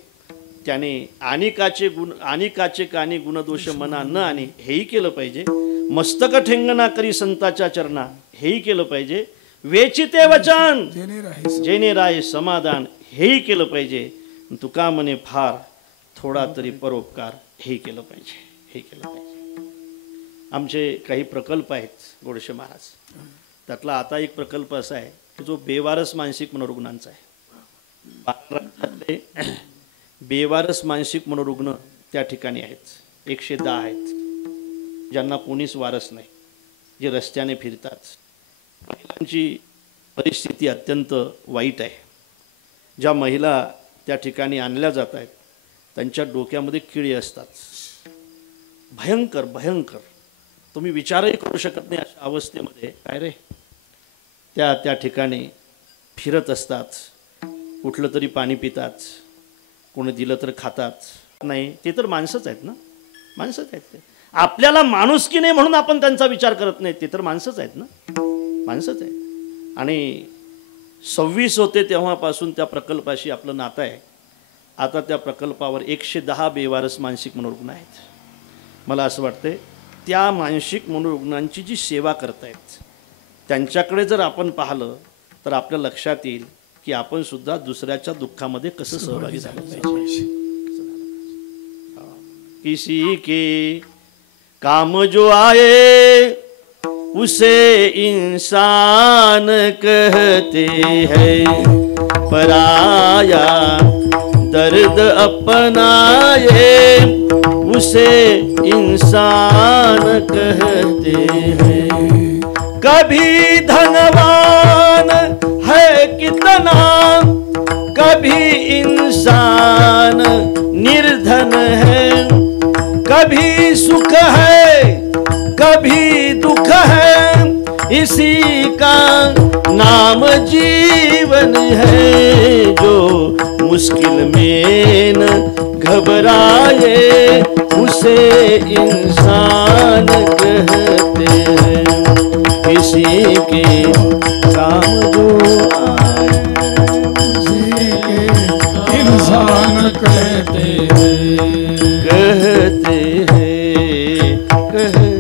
त्याने आनिकाचे कानी गुणदोष मना न आणि हेही केलं पाहिजे. मस्तक ठेंगणा करी संताच्या चरणा, हेही केलं पाहिजे. वेचिते वचन जेने राहे समाधान, हेही केलं पाहिजे. तुका म्हणे फार थोडा तरी परोपकार, हेही केलं पाहिजे. हे केलं पाहिजे. आमचे काही प्रकल्प आहेत गोडशे महाराज. त्यातला आता एक प्रकल्प असा आहे की जो बेवारस मानसिक मनोरुग्णांचा आहे. महाराष्ट्रातले बेवारस मानसिक मनोरुग्ण त्या ठिकाणी आहेत. 110 आहेत, ज्यांना कोणीच वारस नाही, जे रस्त्याने फिरतात. महिलांची परिस्थिती अत्यंत वाईट आहे. ज्या महिला त्या ठिकाणी आणल्या जात आहेत त्यांच्या डोक्यामध्ये किडे असतात. भयंकर भयंकर, तुम्ही विचारही करू शकत नाही अशा अवस्थेमध्ये काय रे त्या ठिकाणी फिरत असतात. कुठलं तरी पाणी पितात, कोणी दिलं तर खातात. नाही, ते तर माणसंच आहेत ना, माणसंच आहेत ते. आपल्याला माणूस की नाही म्हणून आपण त्यांचा विचार करत नाही. ते तर माणसंच आहेत ना, माणसंच आहेत. आणि 26 होते तेव्हापासून त्या प्रकल्पाशी आपलं नातं आहे. आता त्या प्रकल्पावर 110 बेवारस मानसिक मनोरुग्ण आहेत. मला असं वाटतंय त्या मानसिक मनोरुग्णांची जी सेवा करतायत त्यांच्याकडे जर आपण पाहिलं तर आपल्या लक्षात येईल की आपण सुद्धा दुसऱ्याच्या दुःखामध्ये कसं सहभागी झालं पाहिजे. किसी के काम जो आए उसे इंसान कहते हैं, पराया दर्द अपनाए उसे इंसान कहते हैं. कभी धनवान है कितना, कभी इंसान निर्धन है. कभी सुख है कभी दुख है, इसी का नाम जीवन है। जो मुश्किल में न घबराए उसे इंसान कहते हैं। किसी के काम जो आए उसी के इंसान कहते हैं, कहते हैं, कहते हैं।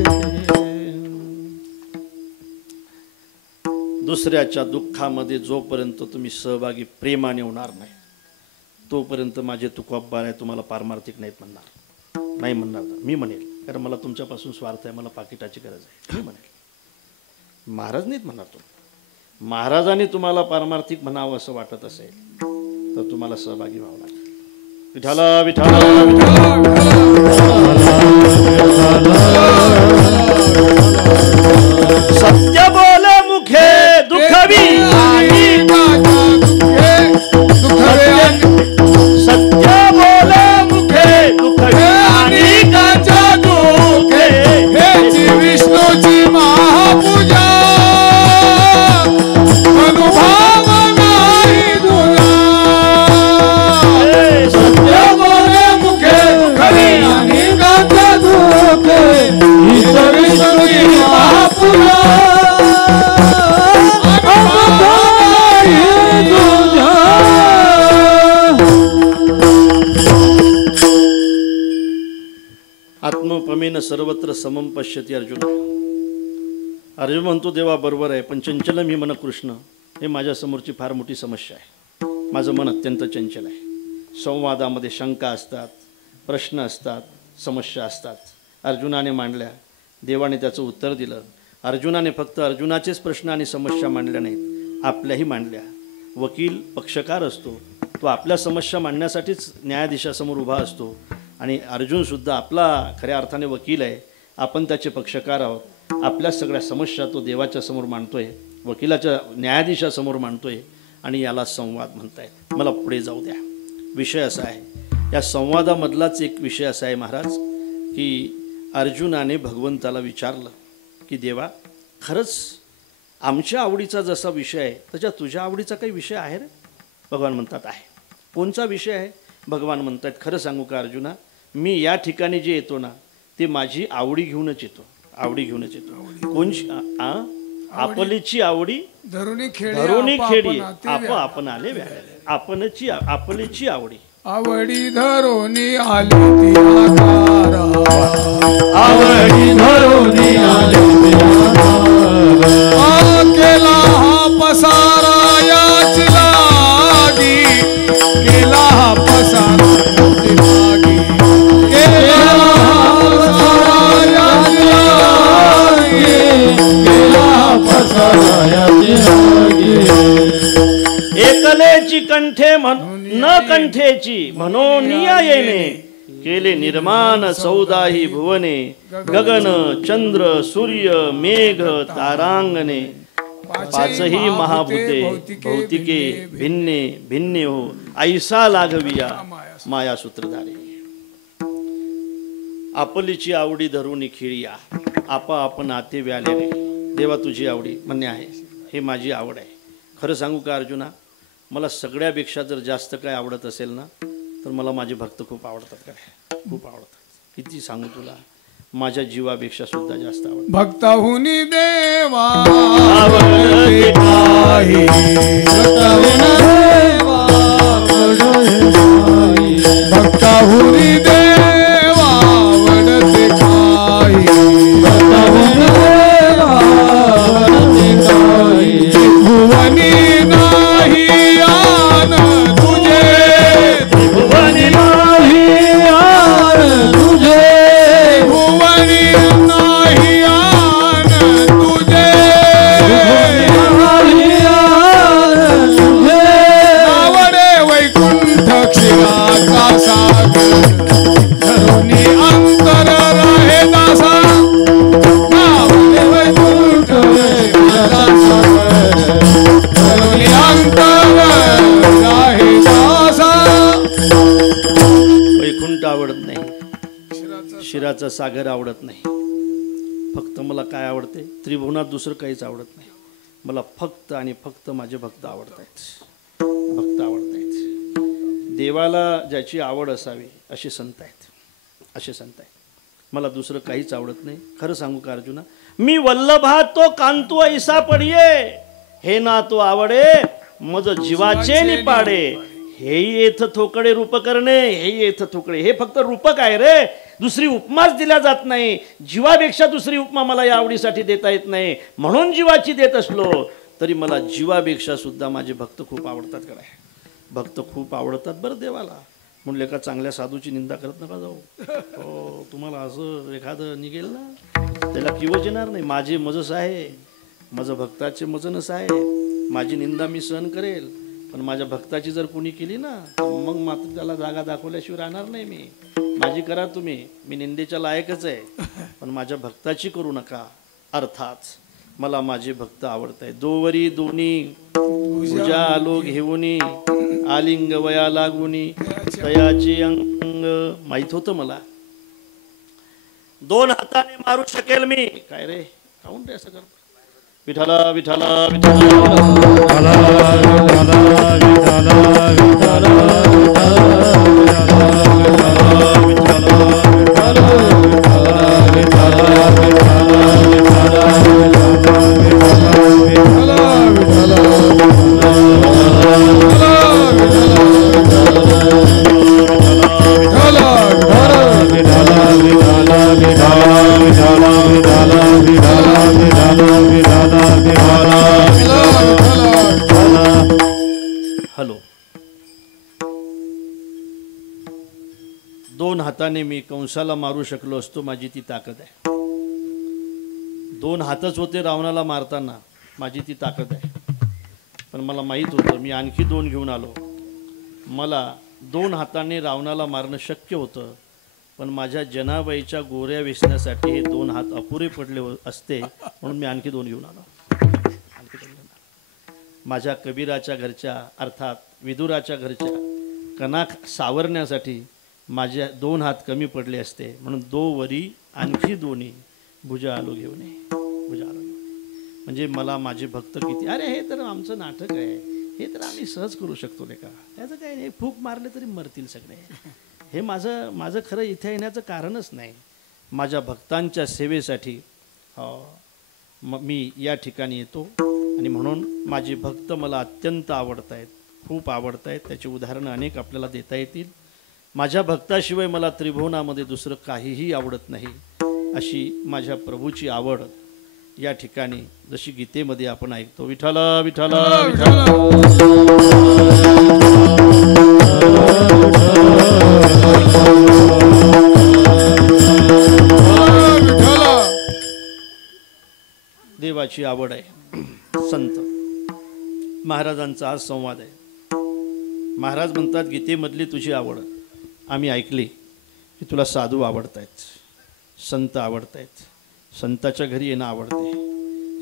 दुसऱ्याच्या दुःखामध्ये जोपर्यंत तुम्ही सहभागी प्रेमाने होणार नाही तोपर्यंत माझे तुकोबा आहे तुम्हाला पारमार्थिक नाहीत म्हणणार, नाही म्हणणार. मी म्हणेल, कारण मला तुमच्यापासून स्वार्थ आहे, मला पाकिटाची गरज आहे, मी म्हणेल. महाराज नाहीत म्हणणार. तुम्ही महाराजांनी तुम्हाला पारमार्थिक म्हणावं असं वाटत असेल तर तुम्हाला सहभागी व्हावं लागेल. विठाला विठाला सत्य बोले मुखे दुखवी आत्मपमेन सर्वत्र समम पश्यती अर्जुन. अर्जुन म्हणतो देवा बरोबर आहे, पण चंचलम ही मन कृष्ण हे माझ्यासमोरची फार मोठी समस्या आहे. माझं मन अत्यंत चंचल आहे. संवादामध्ये शंका असतात, प्रश्न असतात, समस्या असतात. अर्जुनाने मांडल्या, देवाने त्याचं उत्तर दिलं. अर्जुनाने फक्त अर्जुनाचेच प्रश्न आणि समस्या मांडल्या नाहीत, आपल्याही मांडल्या. वकील पक्षकार असतो, तो आपल्या समस्या मांडण्यासाठीच न्यायाधीशासमोर उभा असतो. आणि अर्जुनसुद्धा आपला खऱ्या अर्थाने वकील आहे, आपण त्याचे पक्षकार आहोत. आपल्या सगळ्या समस्या तो देवाच्या समोर मांडतोय, वकिलाच्या न्यायाधीशासमोर मांडतोय, आणि याला संवाद म्हणतायत. मला पुढे जाऊ द्या. विषय असा आहे, या संवादामधलाच एक विषय असा आहे महाराज, की अर्जुनाने भगवंताला विचारलं की देवा, खरंच आमच्या आवडीचा जसा विषय आहे त्याच्या तुझ्या आवडीचा काही विषय आहे रे? भगवान म्हणतात आहे. कोणचा विषय आहे? भगवान म्हणतात, खरं सांगू का अर्जुना, मी या ठिकाणी जे येतो ना ते माझी आवडी घेऊनच येतो, आवडी घेऊनच येतो. कोणची? आपलीची आवडी धरुणी खेडी आपण आले व्याले. आपलीची आवडी आवडी धरुणी आली ती आधारा, आवडी धरुणी आली ती आधारा. केला हा पसारा याच लागी, केला हा पसारा याच लागी, केला हा पसारा याच लागी, केला हा पसारा याच लागी. एकलेची कंठे न कंठेची म्हणून येणे, केले निर्माण चौदाही भुवने. गगन चंद्र सूर्य मेघ तारांगणे, पाचही महाभूते भौतिके भिन्ने भिन्ने हो. ऐसा लाघविया माया सूत्रधारे. आपलीची आवडी धरून खिळिया, आपा आपण आते व्याले रे. देवा तुझी आवडी म्हणणे आहे, हे माझी आवड आहे. खरं सांगू का अर्जुना, मला सगळ्यापेक्षा जर जास्त काय आवडत असेल ना तर मला माझे भक्त खूप आवडतात. काय खूप आवडतात. किती सांगू तुला, माझ्या जीवापेक्षा सुद्धा जास्त आवडतात. भक्ताहुनी देवा आवडते काही, भक्ताहुनी देवा आवडते काही, भुवनी नाही आन तुझे, भुवनी नाही आन तुझे, भुवनी नाही आन तुझे, आवडे वैकुंठ क्षीराचा सागर, धरुणी अंतर राहे दासा. आवडे वैकुंठ क्षीराचा सागर, धरुणी अंतर राहे दासा. वैकुंठ आवडत नाही, शिराचा सागर आवडत नाही, फक्त फक्त मला काय आवडते, त्रिभुवनात दुसरं काहीच आवडत नाही. मला फक्त आणि फक्त माझे भक्त आवडत आहेत. भक्त आवडत आहेत. देवाला ज्याची आवड असावी असे संत आहेत, असे संत आहेत. मला दुसरं काहीच आवडत नाही. खरं सांगू का अर्जुना, मी वल्लभा तो कांतू ऐसा पडिये, हे ना तो आवडे मज जीवाचे निपाडे. हेही येथ थोकडे रूप करणे, हेही येथ थोकडे. हे फक्त रूपक आहे रे, दुसरी उपमाच दिल्या जात नाही. जीवापेक्षा दुसरी उपमा मला या आवडीसाठी देता येत नाही. म्हणून जीवाची देत असलो तरी मला जीवापेक्षा सुद्धा माझे भक्त खूप आवडतात. काय भक्त खूप आवडतात बरं देवाला. म्हणून एका चांगल्या साधूची निंदा करत नका जाऊ. हो, तुम्हाला असं एखादं निघेल ना, त्याला किवच येणार नाही. माझे मजस आहे, माझं भक्ताचे मजनस आहे. माझी निंदा मी सहन करेल, पण माझ्या भक्ताची जर कोणी केली ना, मग मात्र त्याला जागा दाखवल्याशिवाय राहणार नाही मी. माझी करा तुम्ही, मी निंदेच्या लायकच आहे, पण माझ्या भक्ताची करू नका. अर्थात मला माझे भक्त आवडत आहे. दोवरी दोन्ही भुजा आलो घेऊनी, आलिंग वया लागुनी, तयाचे अंग. माहित होतं मला, 2 हाताने मारू शकेल मी. काय रे, काऊन रे असं करतो? विठाला विठाला विठाला हॅलो. 2 हाताने मी कंसाला मारू शकलो असतो, माझी ती ताकद आहे. 2 हातच होते रावणाला मारताना, माझी ती ताकद आहे. पण मला माहीत होतं मी आणखी 2 घेऊन आलो. मला 2 हाताने रावणाला मारणं शक्य होतं, पण माझ्या जनाबाईच्या गोऱ्या वेचण्यासाठी हे 2 हात अपुरे पडले असते, म्हणून मी आणखी 2 घेऊन आलो. माझ्या कबीराच्या घरच्या, अर्थात विदुराच्या घरच्या कणाक सावरण्यासाठी माझ्या 2 हात कमी पडले असते, म्हणून 2 वरी आणखी 2 भुजा आलो घेऊन ये. भुजा आलो घेऊन म्हणजे मला माझे भक्त किती. अरे हे तर आमचं नाटक आहे, हे तर आम्ही सहज करू शकतो नाही का. त्याचं काय नाही, फूक मारले तरी मरतील सगळे. हे माझं खरं इथे येण्याचं कारणच नाही. माझ्या भक्तांच्या सेवेसाठी मी या ठिकाणी येतो. आणि म्हणून माझे भक्त मला अत्यंत आवडत आहेत, खूप आवडत आहेत. त्याची उदाहरणं अनेक आपल्याला देता येतील. माझ्या भक्ताशिवाय मला त्रिभुवनामध्ये दुसरं काहीही आवडत नाही, अशी माझ्या प्रभूची आवड या ठिकाणी जशी गीतेमध्ये आपण ऐकतो. विठाला विठाला देवाची आवड आहे. संत महाराजांचा हा संवाद आहे. महाराज म्हणतात, गीतेमधली तुझी आवड आम्ही ऐकली की तुला साधू आवडत आहेत, संत आवडत आहेत, संताच्या घरी येणं आवडते,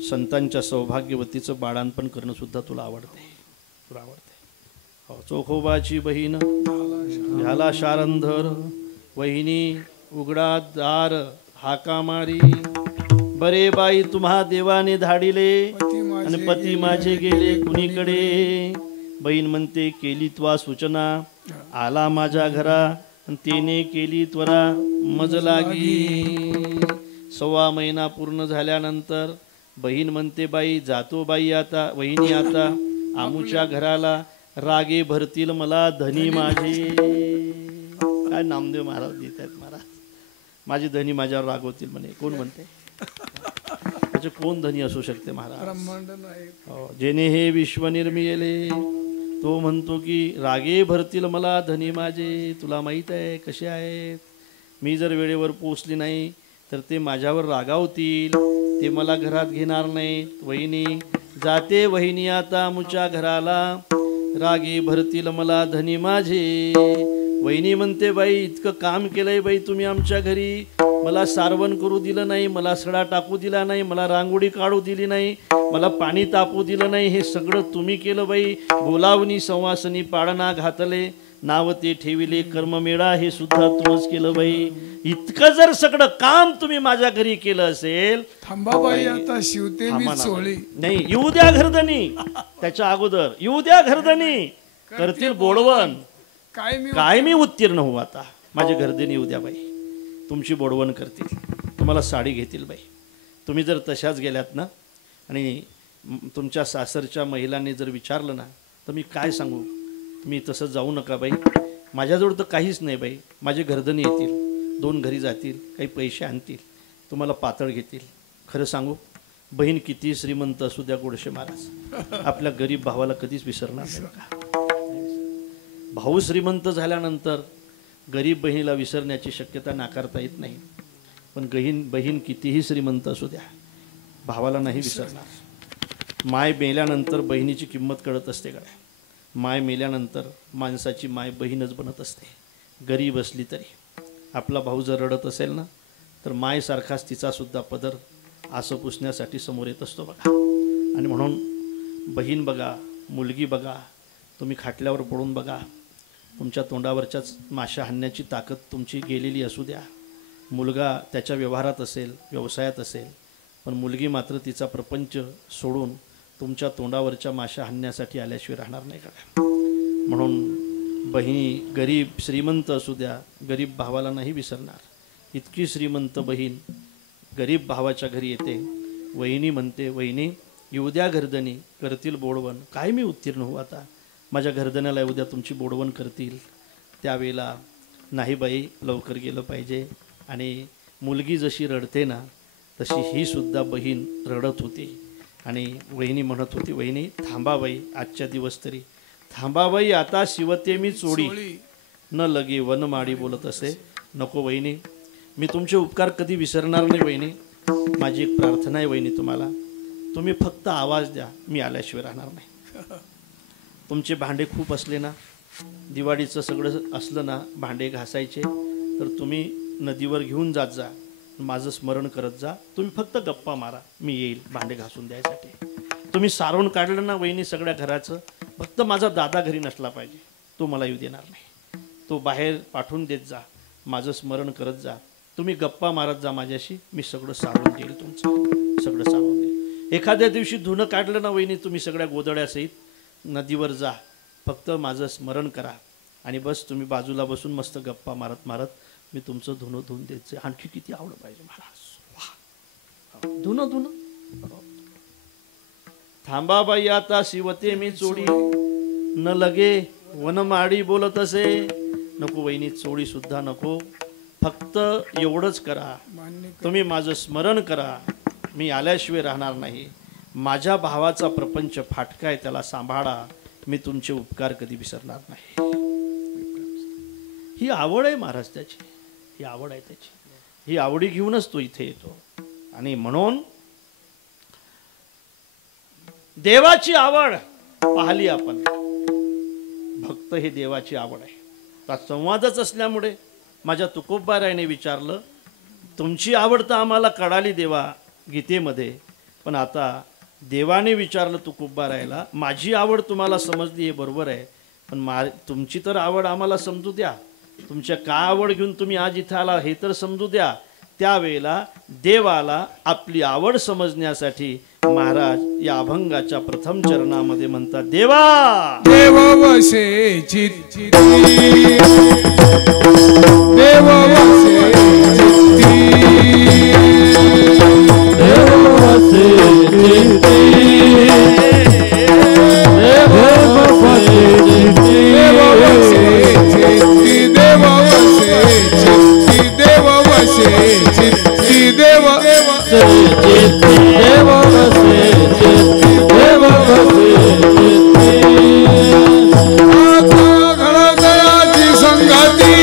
संतांच्या सौभाग्यवतीचं बाळांपण करणं सुद्धा तुला आवडते. हो, चोखोबाची बहीण झाला शारंधर, वहिनी उघडा दार हाका मारी. बरे बाई तुम्हा देवाने धाडिले, आणि पती माझे गेले कुणीकडे. बहीण म्हणते, केली त्वा सूचना, आला माझ्या घरा, तिने केली त्वरा मज लागी. 1.25 महिना पूर्ण झाल्यानंतर बहीण म्हणते, बाई जातो बाई आता, वहिनी आता आमूच्या घराला, रागे भरतील मला धनी माझे. काय नामदेव महाराज देत आहेत महाराज, माझी धनी माझ्यावर रागवतील म्हणे. कोण म्हणते? त्याचे कोण धनी असू शकते महाराज? जेने हे विश्व निर्मिले, तो म्हणतो की रागे भरतील मला धनी माझे. तुला माहीत आहे कसे आहेत, मी जर वेळेवर पोचली नाही तर ते माझ्यावर रागावतील, ते मला घरात घेणार नाहीत. वहिनी जाते वहिनी आता मुच्या घराला, रागे भरतील मला धनी माझे. वहिनी म्हणते, बाई इतकं काम केलंय बाई तुम्ही आमच्या घरी, मला सारवण करू दिलं नाही, मला सडा टाकू दिला नाही, मला रांगोळी काढू दिली नाही, मला पाणी तापू दिलं नाही, हे सगळं तुम्ही केलं बाई. बोलावणी संवासनी पाळणा घातले, नाव ते ठेविले कर्ममेळा हे सुद्धा तुम्हीच केलं बाई. इतकं जर सगळं काम तुम्ही माझ्या घरी केलं असेल, थांबा बाई आता शिवते मी थांबा ना चोळी. बाई. नाही, येऊ द्या घरधनी. त्याच्या अगोदर येऊ द्या घरधनी, करतील बोडवण. काय मी उत्तीर्ण होऊ आता. माझे घरधनी येऊ द्या बाई, तुमची बोडवण करतील, तुम्हाला साडी घेतील बाई. तुम्ही जर तशाच गेल्यात ना, आणि तुमच्या सासरच्या महिलांनी जर विचारलं ना, तर मी काय सांगू, तुम्ही तसं जाऊ नका बाई, माझ्याजवळ तर काहीच नाही बाई. माझे घरधनी येतील, 2 घरी जातील, काही पैसे आणतील, तुम्हाला पातळ घेतील. खरं सांगू, बहीण किती श्रीमंत असू द्या गोडशे महाराज, आपल्या गरीब भावाला कधीच विसरणार नाही बघा. भाऊ श्रीमंत झाल्यानंतर गरीब बहिणीला विसरण्याची शक्यता नाकारता येत नाही. पण बहीण कितीही श्रीमंत असू द्या, भावाला नाही विसरणार. माय मेल्यानंतर बहिणीची किंमत कळत असते का? माय मेल्यानंतर माणसाची माय बहीणच बनत असते, गरीब असली तरी. आपला भाऊ जर रडत असेल ना, तर मायसारखाच तिचासुद्धा पदर आसं पुसण्यासाठी समोर येत असतो बघा. आणि म्हणून बहीण बघा, मुलगी बघा, तुम्ही खाटल्यावर पडून बघा, तुमच्या तोंडावरच्याच माशा हाणण्याची ताकद तुमची गेलेली असू द्या. मुलगा त्याच्या व्यवहारात असेल, व्यवसायात असेल, पण मुलगी मात्र तिचा प्रपंच सोडून तुमच्या तोंडावरच्या माशा हाणण्यासाठी आल्याशिवाय राहणार नाही का? म्हणून बहिणी गरीब श्रीमंत असू द्या, गरीब भावाला नाही विसरणार. इतकी श्रीमंत बहीण गरीब भावाच्या घरी येते, वहिनी म्हणते, वहिनी येऊ द्या घरधनी, करतील बोडवण. काय मी उत्तीर्ण होऊ आता, माझ्या घरधण्याला उद्या तुमची बोडवण करतील. त्यावेळेला नाही बाई, लवकर गेलं पाहिजे. आणि मुलगी जशी रडते ना, तशी ही सुद्धा बहीण रडत होती. आणि वहिनी म्हणत होती, वहिनी थांबा बाई, आजच्या दिवस तरी थांबा बाई, आता शिवते मी चोडी, न लगे वनमाडी बोलत असे. नको वहिनी, मी तुमचे उपकार कधी विसरणार नाही वहिनी. माझी एक प्रार्थना आहे वहिनी तुम्हाला, तुम्ही फक्त आवाज द्या, मी आल्याशिवाय राहणार नाही. तुमचे भांडे खूप असले ना, दिवाळीचं सगळं असलं ना, भांडे घासायचे, तर तुम्ही नदीवर घेऊन जात जा, माझं स्मरण करत जा. तुम्ही फक्त गप्पा मारा, मी येईल भांडे घासून द्यायसाठी. तुम्ही सारवून काढलं ना वहिनी सगळ्या घराचं, फक्त माझा दादा घरी नसला पाहिजे, तो मला येऊ देणार नाही. तो बाहेर पाठवून देत जा, माझं स्मरण करत जा, तुम्ही गप्पा मारत जा माझ्याशी, मी सगळं सारवून देईल, तुमचं सगळं सारवून देईल. एखाद्या दिवशी धुणं काढलं ना वहिनी, तुम्ही सगळ्या गोदड्यासहित नदीवर जा, फक्त माझं स्मरण करा, आणि बस तुम्ही बाजूला बसून मस्त गप्पा मारत मारत मी तुमचं धुणं धुवून द्यायचं. आणखी किती आवड पाहिजे महाराज, वा धुणं धुणं. थांबा बाई आता शिवते मी चोडी, न लगे वनमाडी बोलत असे. नको वहिनी, चोडी सुद्धा नको, फक्त एवढंच करा, तुम्ही माझं स्मरण करा, मी आल्याशिवाय राहणार नाही. माझ्या भावाचा प्रपंच फाटका आहे, त्याला सांभाळा, मी तुमचे उपकार कधी विसरणार नाही. ही आवड आहे महाराज त्याची, ही आवड आहे त्याची, ही आवडी घेऊनच तो इथे येतो. आणि म्हणून देवाची आवड पाहिली आपण, भक्त हे देवाची आवड आहे. तर संवादच असल्यामुळे माझ्या तुकोबारायाने विचारलं, तुमची आवड तर आम्हाला कळाली देवा गीतेमध्ये, पण आता देवाने विचारलं तुकोबारायाला, माझी आवड तुम्हाला समजली हे बरोबर आहे, पण तुमची तर आवड आम्हाला समजू द्या, तुमच्या काय आवड घेऊन तुम्ही आज इथं आला हे तर समजू द्या. त्यावेळेला देवाला आपली आवड समजण्यासाठी महाराज या अभंगाच्या प्रथम चरणामध्ये म्हणतात, देवा देव वसे चित्ती, देव वसे चित्ती, देव वसे चित्ती, देव वसे चित्ती, देव वसे चित्ती, देव वसे चित्ती, देव वसे चित्ती, देव वसे चित्ती, देव वसे चित्ती, देव वसे चित्ती. आता घडदयाची संगती,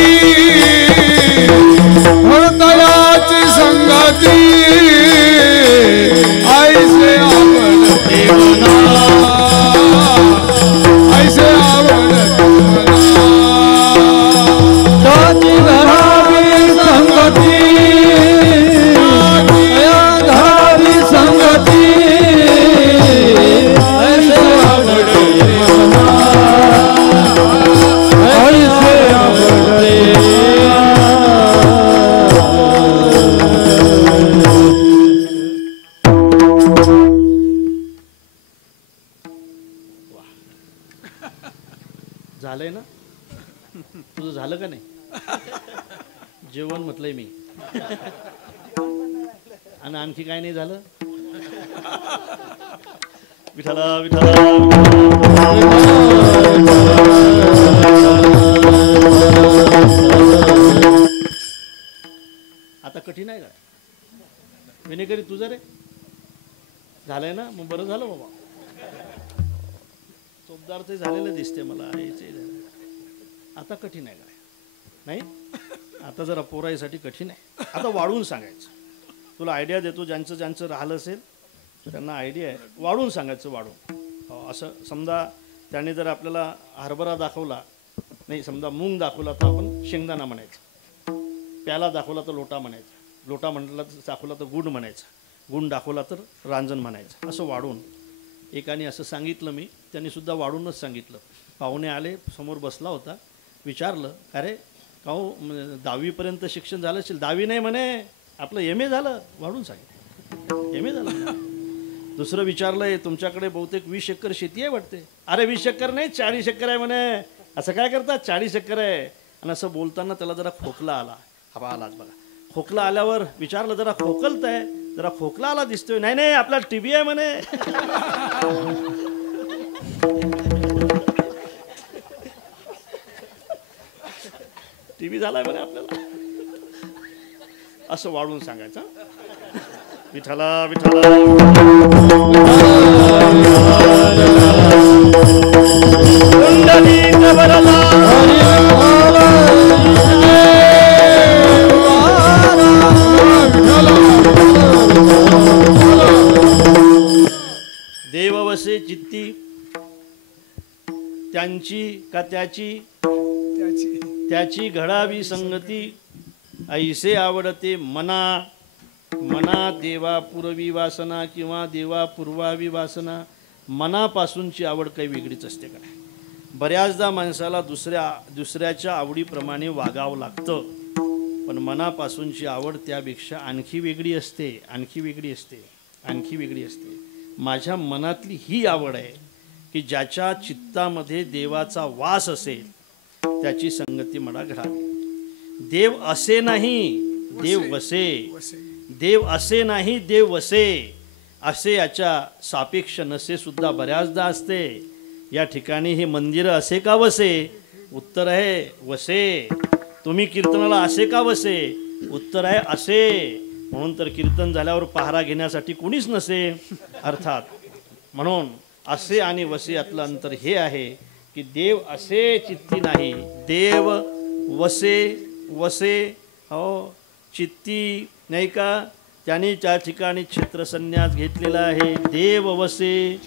झालंय ना तुझं? झालं का नाही जेवण म्हटलंय मी, आणि आणखी काय नाही झालं? विठाला विठाला आता कठीण आहे का विनेकरी तुझं रे? झालंय ना, मग बरं झालं बाबा. चोपदार ते झालेलं दिसते मला. आता कठीण आहे काय? नाही, आता जरा पोराईसाठी कठीण आहे. आता वाढवून सांगायचं. तुला आयडिया देतो, ज्यांचं ज्यांचं राहिलं असेल त्यांना आयडिया आहे. वाढवून सांगायचं, वाढवून. असं समजा त्याने जर आपल्याला हरभरा दाखवला, नाही समजा मूग दाखवला तर आपण शेंगदाणा म्हणायचं. प्याला दाखवला तर लोटा म्हणायचा. लोटा म्हटला दाखवला तर गुड म्हणायचा. गुण दाखवला तर रांजण म्हणायचं. असं वाढून एकाने असं सांगितलं, मी त्यांनी सुद्धा वाढूनच सांगितलं. पाहुणे आले, समोर बसला होता, विचारलं, अरे का हो 10वीपर्यंत शिक्षण झालं असेल? 10वी नाही म्हणे, आपलं MA झालं. वाढून सांगितलं MA झालं. दुसरं विचारलंय, तुमच्याकडे बहुतेक 20 एकर शेती आहे वाटते. अरे 20 एकर नाही, 40 एकर आहे म्हणे. असं काय करतात? 40 एकर आहे. आणि असं बोलताना त्याला जरा खोकला आला. हवा आलाच बघा. खोकला आल्यावर विचारलं, जरा खोकलत आहे? जरा खोकला आला दिसतोय. नाही नाही, आपला TB आहे म्हणे. TB झालाय म्हणे आपल्याला. असं वाढून सांगायचं. विठाला विठाला देव वसे चित्ती, त्यांची का त्याची त्याची घडावी संगती. ऐसे आवडते मना, मना देवा पुरवी वासना किंवा देवा पूर्वावी वासना. मनापासूनची आवड काही वेगळीच असते का? बऱ्याचदा माणसाला दुसऱ्याच्या आवडीप्रमाणे वागावं लागतं, पण मनापासूनची आवड त्यापेक्षा आणखी वेगळी असते, आणखी वेगळी असते, आणखी वेगळी असते. माझ्या मनातली ही आवड आहे की ज्याच्या चित्तामध्ये देवाचा वास असेल त्याची संगती मला घडावी. देव असे नाही, देव वसे. देव असे नाही, देव वसे. असे याच्या सापेक्ष नसे सुद्धा बऱ्याचदा असते. या ठिकाणी हे मंदिर असे का वसे? उत्तर आहे वसे. तुम्ही कीर्तनाला असे का वसे? उत्तर आहे असे. म्हणून तर कीर्तन झाल्यावर पहारा घेण्यासाठी कोणीच नसे. अर्थात म्हणून असे आणि वसे यातलं अंतर हे आहे की देव असे चित्ती नाही, देव वसे. वसे हो चित्ती नाही का? त्याने त्या ठिकाणी क्षेत्रसन्यास घेतलेला आहे. देव वसे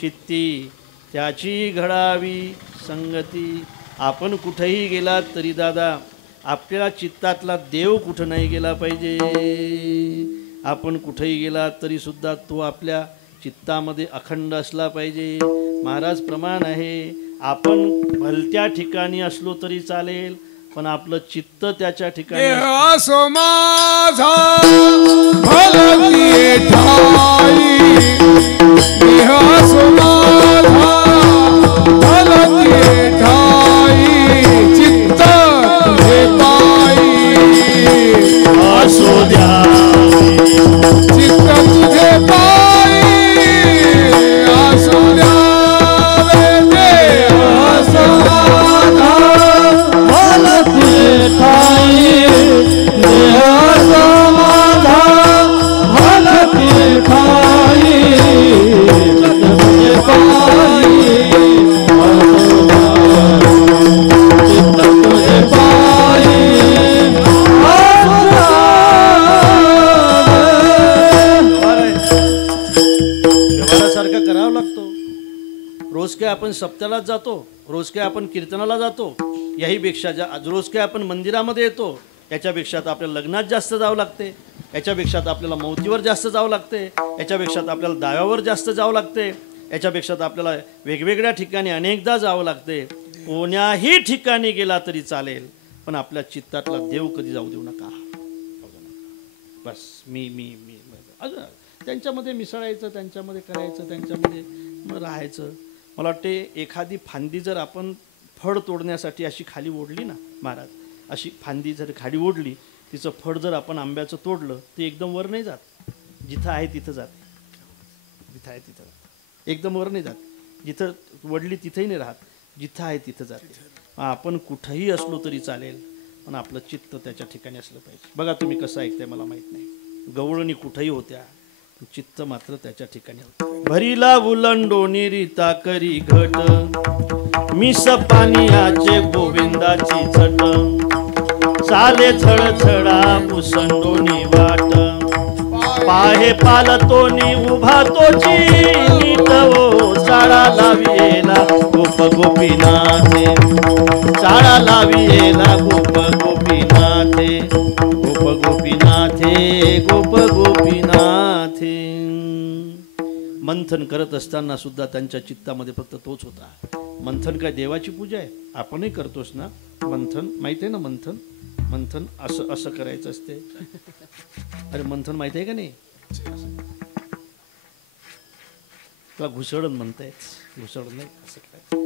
चित्ती, त्याची घडावी संगती. आपण कुठेही गेलात तरी दादा आपल्या चित्तातला देव कुठं नाही गेला पाहिजे. आपण कुठेही गेलात तरी सुद्धा तो आपल्या चित्तामध्ये अखंड असला पाहिजे. महाराज प्रमाण आहे, आपण भलत्या ठिकाणी असलो तरी चालेल, पण आपलं चित्त त्याच्या ठिकाणी असो माझा भलती ठाई. असो माझा भलती ठाई. चित्त तुझे पायी असो द्या. चित्त तुझे पायी असो द्या. रोज काय आपण सप्त्याला जातो, रोज काय आपण कीर्तनाला जातो, याहीपेक्षा रोज काय आपण मंदिरामध्ये येतो, याच्यापेक्षा तर आपल्याला लग्नात जास्त जावं लागते, याच्यापेक्षा तर आपल्याला मौतीवर जास्त जावं लागते, याच्यापेक्षा तर आपल्याला दाव्यावर जास्त जावं लागते, याच्यापेक्षा तर आपल्याला वेगवेगळ्या ठिकाणी अनेकदा जावं लागते. कोण्याही ठिकाणी गेला तरी चालेल, पण आपल्या चित्तातला देव कधी जाऊ देऊ नका. बस मी मी मी त्यांच्यामध्ये मिसळायचं, त्यांच्यामध्ये करायचं, त्यांच्यामध्ये मग राहायचं. मला वाटते एखादी फांदी जर आपण फळ तोडण्यासाठी अशी खाली ओढली ना महाराज, अशी फांदी जर खाली ओढली, तिचं फळ जर आपण आंब्याचं तोडलं ते एकदम वर नाही जात, जिथं आहे तिथं जाते. जिथं आहे तिथं जाते, एकदम वर नाही जात. जिथं वडली तिथंही नाही राहत, जिथं आहे तिथं जाते. आपण कुठंही असलो तरी चालेल, पण आपलं चित्त त्याच्या ठिकाणी असलं पाहिजे. बघा तुम्ही कसं ऐकताय मला माहीत नाही, गवळणी कुठंही होत्या, चित्त मात्र त्याच्या ठिकाणी होतं. भरीला उलंडोनी रीता करी घट, मिस पानियाचे गोविंदाची चट, चाले छळछळा पुसंडोनी वाट, पाहे पालतोनी उभा तोची नीट ओ, चाळा लावियेला गोप गोपीनाथे, चाळा लावियेला गोप गोपीनाथे, गोप गोपीनाथे, गोप गोपीनाथे. मंथन करत असताना सुद्धा त्यांच्या चित्तामध्ये फक्त तोच होता. मंथन काय देवाची पूजा आहे? आपणही करतोस ना मंथन, माहिती आहे ना मंथन? मंथन असं असं करायचं असते. अरे मंथन माहिती आहे का नाही? तुला घुसळण म्हणतायत, घुसळण नाही असं करायचं.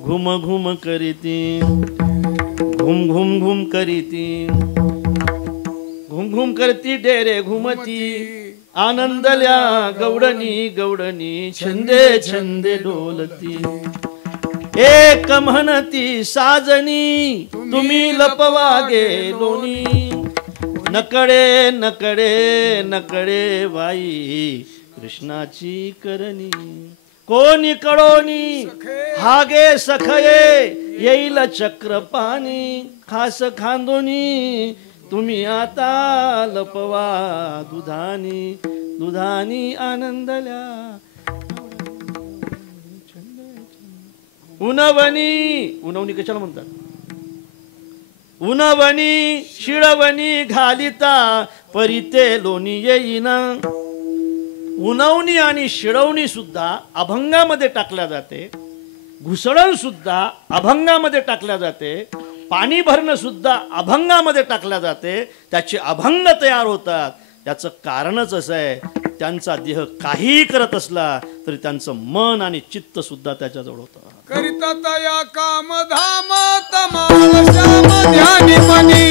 घुम घुम करीती, घुम घुम घुम करीती, घुम घुम करती डेरे घुमती, आनंदल्या गौडणी गौडणी, छंदे छंदे डोलती, एक म्हणती साजनी तुम्ही लपवा गेलोनी, नकडे नकडे नकडे बाई कृष्णाची करणी, कोणी कळोनी हागे सखये, येईल चक्र पाणी, खास खांदोनी तुम्ही आता लपवा दुधानी, दुधानी आनंदल्या उनवणी. उनवणी कशाला म्हणतात? उनवणी शिळवणी घालिता परिते लोणी येईना. उनवणी आणि शिळवणी सुद्धा अभंगामध्ये टाकल्या जाते, घुसळण सुद्धा अभंगामध्ये टाकल्या जाते, पाणी भरणं सुद्धा अभंगामध्ये टाकल्या जाते. त्याचे अभंग तयार होतात. याचं कारणच असं आहे, त्यांचा देह काहीही करत असला तरी त्यांचं मन आणि चित्त सुद्धा त्याच्याजवळ होतं. करिता तया काम धाम, तमाल श्याम ध्यानी मनी,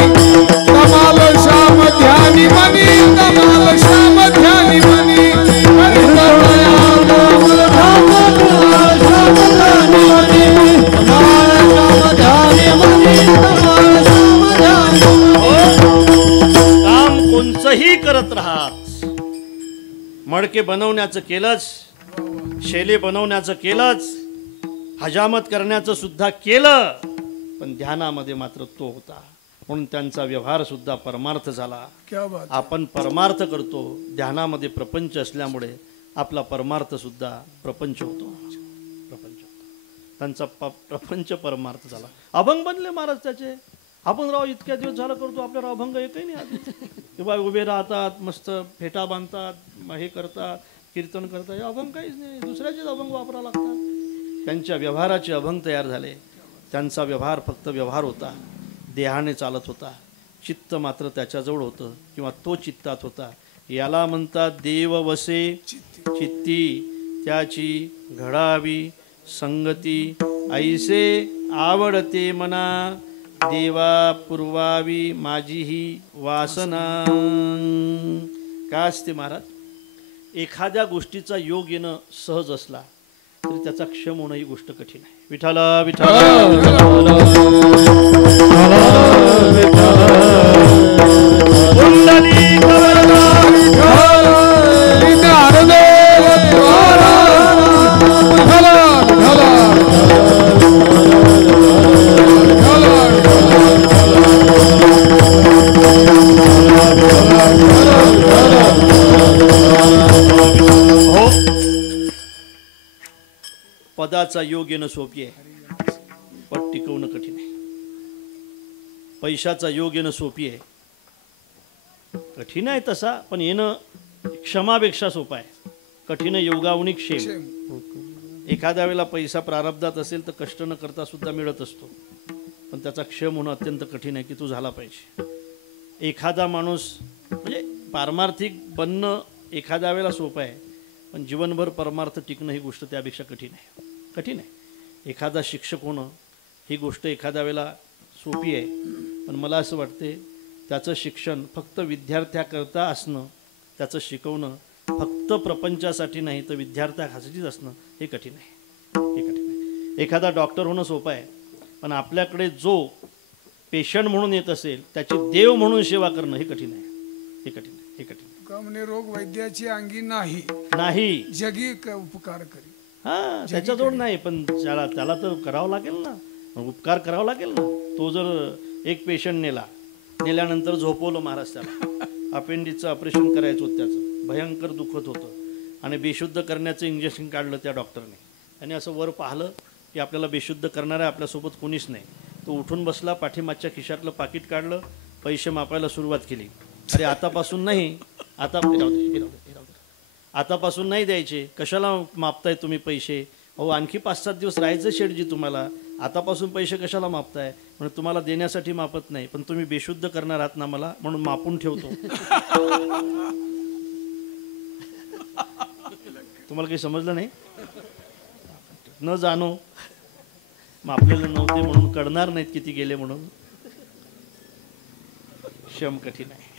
तमाल श्याम ध्यानी मनी, तमाल श्याम ध्यानी मनी, करिता तया काम धाम, तमाल श्याम ध्यानी मनी, तमाल श्याम ध्यानी मनी, तमाल श्याम ध्यानी मनी. काम कोणचंही करत राहात. मडके बनवण्याचं केलंच, शेले बनवण्याचं केलंच, हजामत करण्याचं सुद्धा केलं, पण ध्यानामध्ये मात्र तो होता. म्हणून त्यांचा व्यवहार सुद्धा परमार्थ झाला. क्या बात. आपण परमार्थ करतो, ध्यानामध्ये प्रपंच असल्यामुळे आपला परमार्थ सुद्धा प्रपंच होतो. प्रपंच होतो. त्यांचा प्रपंच परमार्थ झाला. अभंग बनले महाराज त्याचे. आपण राव इतक्या दिवस झाला करतो, आपल्याला अभंग एकही नाही आले. किंवा उभे राहतात, मस्त फेटा बांधतात, हे करतात, कीर्तन करतात, हे अभंग काहीच नाही. दुसऱ्याचेच अभंग वापरावं लागतात. त्यांच्या व्यवहाराचे अभंग तयार झाले. त्यांचा व्यवहार फक्त व्यवहार होता, देहाने चालत होता. चित्त मात्र त्याच्याजवळ होतं किंवा तो चित्तात होता. याला म्हणतात देव वसे चित्ती, त्याची घडावी संगती, ऐसे आवडते मना, देवा पुरवावी माझी ही वासना. काय असते महाराज? एखाद्या गोष्टीचा योग येणं सहज असला तरी त्याचा क्षम होणं ही गोष्ट कठीण आहे. विठाला विठाला कुंडली कवरला पदाचा योग येणं सोपी आहे, पण टिकवणं कठीण आहे. पैशाचा योग येणं सोपी आहे, कठीण आहे तसा, पण येणं क्षमापेक्षा सोपं आहे. कठीण योगावनी क्षेम. एखाद्या वेळेला पैसा प्रारब्धात असेल तर कष्ट न करता सुद्धा मिळत असतो, पण त्याचा क्षम होणं अत्यंत कठीण आहे की तू झाला पाहिजे. एखादा माणूस म्हणजे पारमार्थिक बनणं एखाद्या वेळेला सोपं आहे, पण जीवनभर परमार्थ टिकणं ही गोष्ट त्यापेक्षा कठीण आहे. कठीण आहे. एखादा शिक्षक होणं ही गोष्ट एखाद्या वेळेला सोपी आहे, पण मला असं वाटते त्याचं शिक्षण फक्त विद्यार्थ्याकरता असणं, त्याचं शिकवणं फक्त प्रपंचासाठी नाही तर विद्यार्थ्यासाठीच असणं हे कठीण आहे. हे कठीण आहे. एखादा डॉक्टर होणं सोपं आहे, पण आपल्याकडे जो पेशंट म्हणून येत असेल त्याची देव म्हणून सेवा करणं हे कठीण आहे. हे कठीण आहे. हे कठीण आहे. का म्हणे रोग वैद्याची अंगी नाही नाही जगी उपकार करी. हां, त्याच्याजवळ नाही, पण त्याला तर करावं लागेल ना, उपकार करावा लागेल ना. तो जर एक पेशंट नेल्यानंतर झोपवलं महाराज, त्याला अपेंडिक्सचं ऑपरेशन करायचं होतं, त्याचं भयंकर दुखत होतं आणि बेशुद्ध करण्याचं इंजेक्शन काढलं त्या डॉक्टरने. आणि असं वर पाहिलं की आपल्याला बेशुद्ध करणारा आपल्यासोबत कोणीच नाही. तो उठून बसला, पाठीमागच्या खिशातलं पाकिट काढलं, पैसे मापायला सुरुवात केली. अरे आतापासून नाही, आतापासून नाही द्यायचे, कशाला मापताय तुम्ही पैसे? अहो आणखी 5-7 दिवस राहायचं शेठजी तुम्हाला, आतापासून पैसे कशाला मापताय? म्हणजे तुम्हाला देण्यासाठी मापत नाही, पण तुम्ही बेशुद्ध करणार आहात ना मला, म्हणून मापून ठेवतो. तुम्हाला काही समजलं नाही? न जाणो मापलेले नव्हते म्हणून कळणार नाहीत किती गेले म्हणून. श्रम कठीण आहे.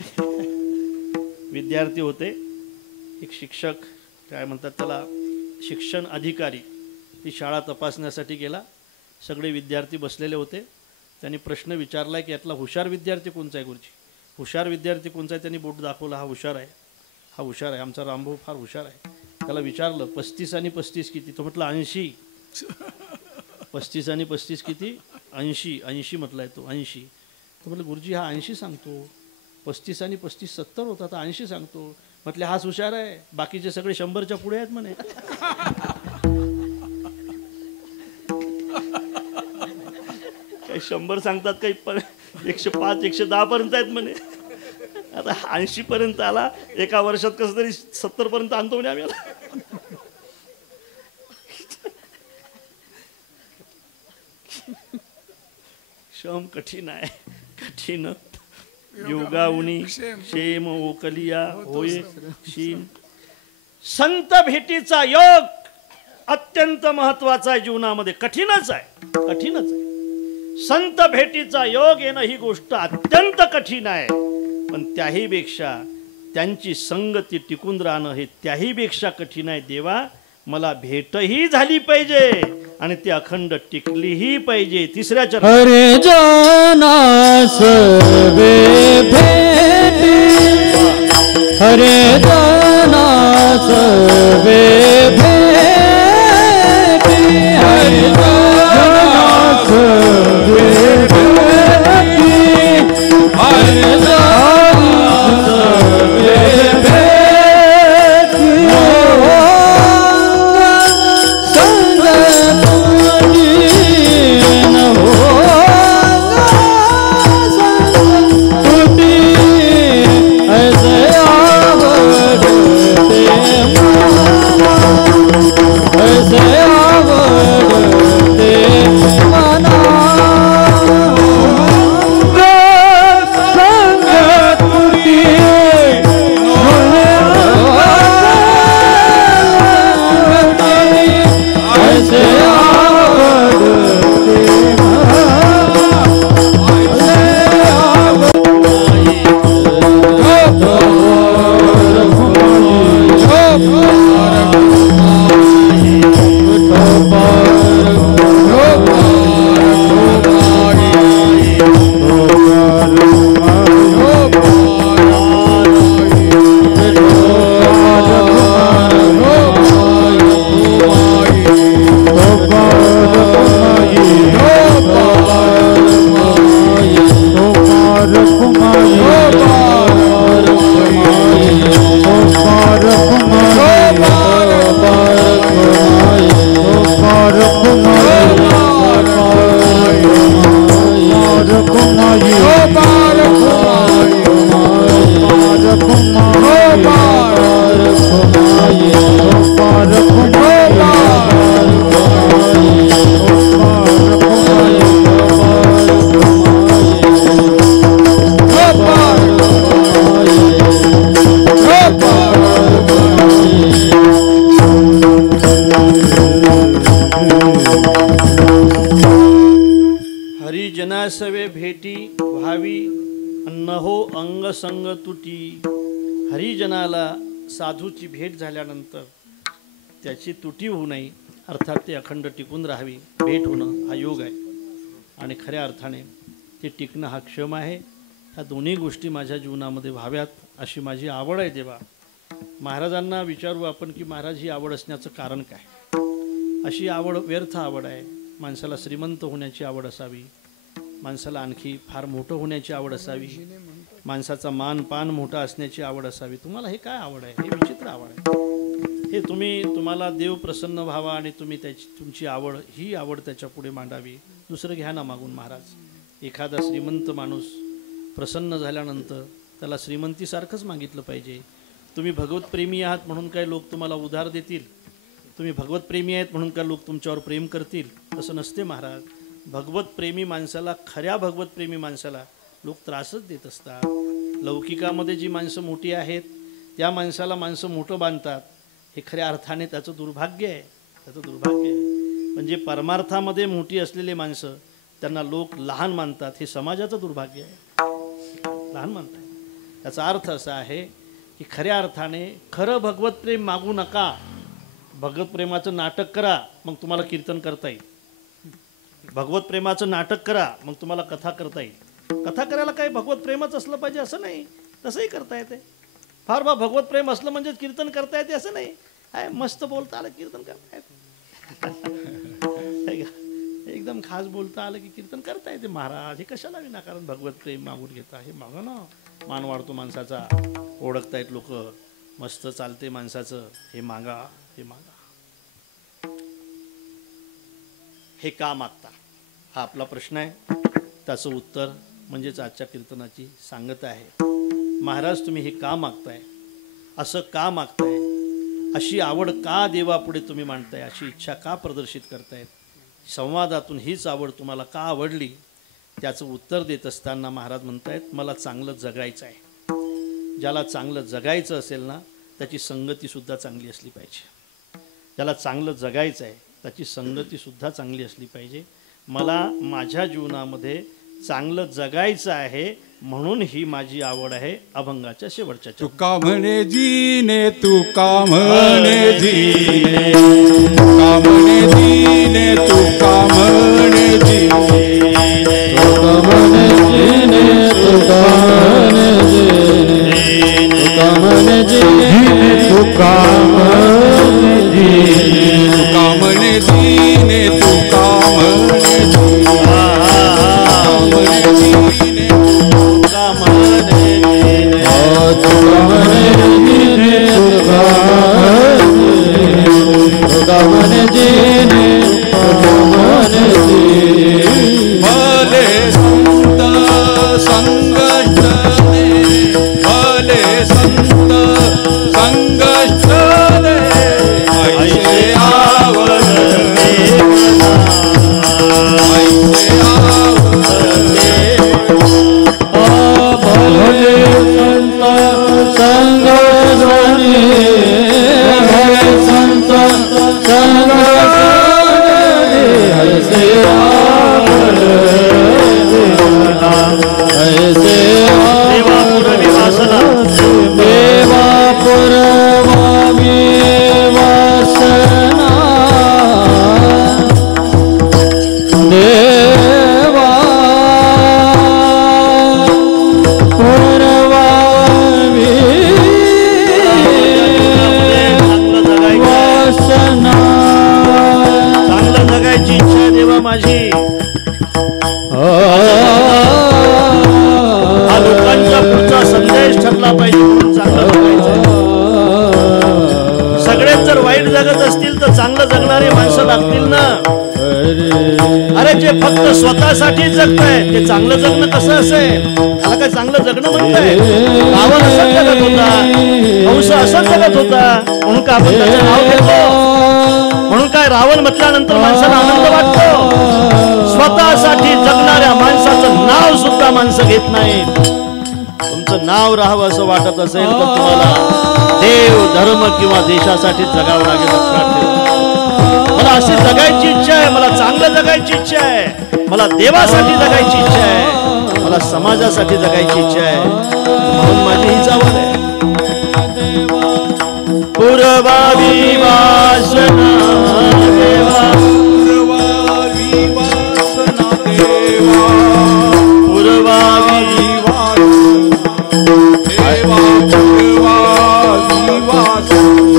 विद्यार्थी होते, एक शिक्षक काय म्हणतात त्याला, शिक्षण अधिकारी, ती शाळा तपासण्यासाठी गेला. सगळे विद्यार्थी बसलेले होते. त्यांनी प्रश्न विचारला की यातला हुशार विद्यार्थी कोणचा आहे गुरुजी? हुशार विद्यार्थी कोणचा आहे? त्यांनी बोट दाखवला, हा हुशार आहे, हा हुशार आहे, आमचा रामभाऊ फार हुशार आहे. त्याला विचारलं 35 आणि 35 किती? तो म्हटलं 80. 35 आणि 35 किती? 80. 80 म्हटलाय तो, 80. तो म्हटलं गुरुजी हा 80 सांगतो, 35 आणि 35 70 होता, आता 80 सांगतो. म्हटले हाच हुशार आहे, बाकीचे सगळे 100च्या पुढे आहेत म्हणे. काही 100 सांगतात, काही 105 110 पर्यंत आहेत म्हणे. आता 80 पर्यंत आला, एका वर्षात कसं तरी 70 पर्यंत आणतो म्हणे आम्ही. श्रम कठीण आहे, कठीण. योगाउनी क्षेम ओकलिया होय शीन. संत भेटीचा योग अत्यंत महत्वाचा आहे जीवनामध्ये. कठीणच आहे, कठीणच आहे. संत भेटीचा योग येणं ही गोष्ट अत्यंत कठीण आहे, पण त्याहीपेक्षा त्यांची संगती टिकून राहणं हे त्याहीपेक्षा कठीण आहे. देवा मला भेटही झाली पाहिजे आणि ती अखंड टिकलीही पाहिजे. तिसऱ्या चरण हरे जानास वे भेटी, हरे जानास वे भेटी, हरे जानास वे भेटी, हरे जानास वे भेटी. ऐसे आवडते सवे भेटी व्हावी न हो अंग संग तुटी. हरिजनाला साधूची भेट झाल्यानंतर त्याची तुटी होऊ नये, अर्थात ते अखंड टिकून राहावी. भेट होणं हा योग आहे आणि खऱ्या अर्थाने ते टिकणं हा क्षम आहे. ह्या दोन्ही गोष्टी माझ्या जीवनामध्ये व्हाव्यात अशी माझी आवड आहे देवा. महाराजांना विचारू आपण की महाराज ही आवड असण्याचं कारण काय. अशी आवड व्यर्थ आवड आहे. माणसाला श्रीमंत होण्याची आवड असावी, माणसाला आणखी फार मोठं होण्याची आवड असावी, माणसाचा मान पान मोठा असण्याची आवड असावी. तुम्हाला हे काय आवड आहे? हे विचित्र आवड आहे. हे तुम्हाला देव प्रसन्न व्हावा आणि तुम्ही तुमची आवड ही आवड त्याच्या पुढे मांडावी. दुसरं घ्या ना मागून महाराज. एखादा श्रीमंत माणूस प्रसन्न झाल्यानंतर त्याला श्रीमंतीसारखंच मागितलं पाहिजे. तुम्ही भगवतप्रेमी आहात म्हणून काय लोक तुम्हाला उधार देतील? तुम्ही भगवतप्रेमी आहेत म्हणून काय लोक तुमच्यावर प्रेम करतील? तसं नसते महाराज. भगवतप्रेमी माणसाला, खऱ्या भगवतप्रेमी माणसाला लोक त्रासच देत असतात. लौकिकामध्ये जी माणसं मोठी आहेत त्या माणसाला माणसं मोठं बांधतात. हे खऱ्या अर्थाने त्याचं दुर्भाग्य आहे, त्याचं दुर्भाग्य आहे. म्हणजे परमार्थामध्ये मोठी असलेले माणसं त्यांना लोक लहान मानतात. हे समाजाचं दुर्भाग्य आहे, लहान मानतात. त्याचा अर्थ असा आहे की खऱ्या अर्थाने खरं भगवतप्रेम मागू नका. भगवतप्रेमाचं नाटक करा, मग तुम्हाला कीर्तन करता येईल. भगवतप्रेमाचं नाटक करा, मग तुम्हाला कथा करता येईल. कथा करायला काही भगवतप्रेमच असलं पाहिजे असं नाही, तसंही करता येते. फार बा भगवतप्रेम असलं म्हणजे कीर्तन करता येते असं नाही. आहे मस्त बोलता आलं कीर्तन करता येते. एकदम खास बोलता आलं की कीर्तन करता येते. महाराज हे कशाला विनाकारण भगवतप्रेम मागून घेता? हे मागा ना, मान वाढतो माणसाचा. ओळखतायत लोक, मस्त चालते माणसाचं. हे मागा, हे मागा. हे का मागता हा आपला प्रश्न आहे. त्याचं उत्तर म्हणजेच आजच्या कीर्तनाची सांगत आहे. महाराज तुम्ही हे का मागताय, असं का मागताय, अशी आवड का देवापुढे तुम्ही मांडताय, अशी इच्छा का प्रदर्शित करतायत, संवादातून हीच आवड तुम्हाला का आवडली, त्याचं उत्तर देत असताना महाराज म्हणतायत मला चांगलं जगायचं आहे. ज्याला चांगलं जगायचं असेल ना त्याची संगतीसुद्धा चांगली असली पाहिजे. ज्याला चांगलं जगायचं आहे त्याची संगतीसुद्धा चांगली असली पाहिजे. मला माझ्या जीवनामध्ये चांगलं जगायचं आहे म्हणून ही माझी आवड आहे. अभंगाच्या शेवटच्या तुका म्हणे जीने, तुका म्हणे जीने, तुका म्हणे जीने, तुका म्हणे जीने, तुका म्हणे जीने, तुका म्हणे जीने, तुका म्हणे जीने, तुका म्हणे जीने, तुका म्हणे जीने, तुका म्हणे फक्त स्वतःसाठी जगताय ते चांगलं जगणं कसं असेल? त्याला काय चांगलं जगणं म्हणताय? रावण असंच जगत होता, कंस असंच जगत होता म्हणून का आपण त्याचं नाव घेतो? म्हणून काय रावण म्हटल्यानंतर माणसाला आनंद वाटतो? स्वतःसाठी जगणाऱ्या माणसाचं नाव सुद्धा माणसं घेत नाहीत. तुमचं नाव राहावं असं वाटत असेल तर तुम्हाला देव धर्म किंवा देशासाठी जगावं लागेल. लक्षात ठेवा. मला अशी जगायची इच्छा आहे, मला चांगलं जगायची इच्छा आहे, मला देवासाठी जगायची इच्छा आहे, मला समाजासाठी जगायची इच्छा आहे, म्हणून माझी हीच आवड आहे. पूर्वावी वासना देवा, पूर्वावी वासना देवा, पूर्वावी देवा, पूर्वावी वासना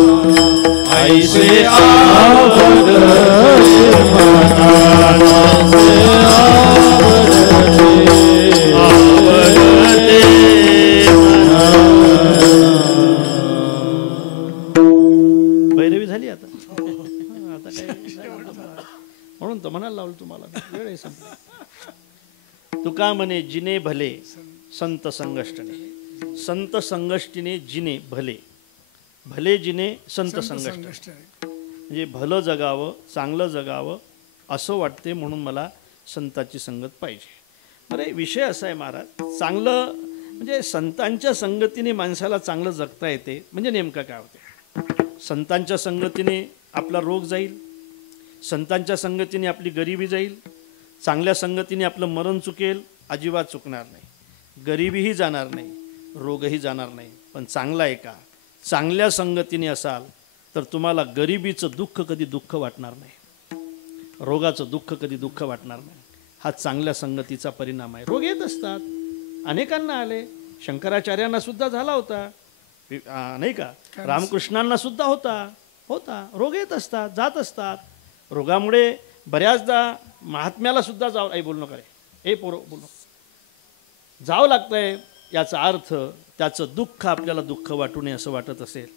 ऐसे आवड भैरवी झाली आता. आता काय म्हणून तर म्हणायला लावलं तुम्हाला, वेळ आहे संपला. तुका म्हणे जिने भले संत संगष्टने, संत संगष्टीने जिने भले, भले जिने संत संगष्ट, म्हणजे भलं जगावं, चांगलं जगावं असं वाटते, म्हणून मला संताची संगत पाहिजे. अरे विषय असा आहे महाराज, चांगलं म्हणजे संतांच्या संगतीने माणसाला चांगलं जगता येते. म्हणजे नेमकं काय होते, संतांच्या संगतीने आपला रोग जाईल, संतांच्या संगतीने आपली गरिबी जाईल, चांगल्या संगतीने आपलं मरण चुकेल, अजिबात चुकणार नाही, गरिबीही जाणार नाही, रोगही जाणार नाही. पण चांगला आहे का, चांगल्या संगतीने असाल तर तुम्हाला गरिबीचं दुःख कधी दुःख वाटणार नाही, रोगाचं दुःख कधी दुःख वाटणार नाही. हा चांगल्या संगतीचा परिणाम आहे. रोग येत असतात, अनेकांना आले, शंकराचार्यांना सुद्धा झाला होता, नाही का, रामकृष्णांना सुद्धा होता. रोग येत असतात, जात असतात. रोगामुळे बऱ्याचदा महात्म्याला सुद्धा बोलू नका रे, बोलू जावं लागतंय. याचा अर्थ त्याचं दुःख आपल्याला दुःख वाटू नये असं वाटत असेल,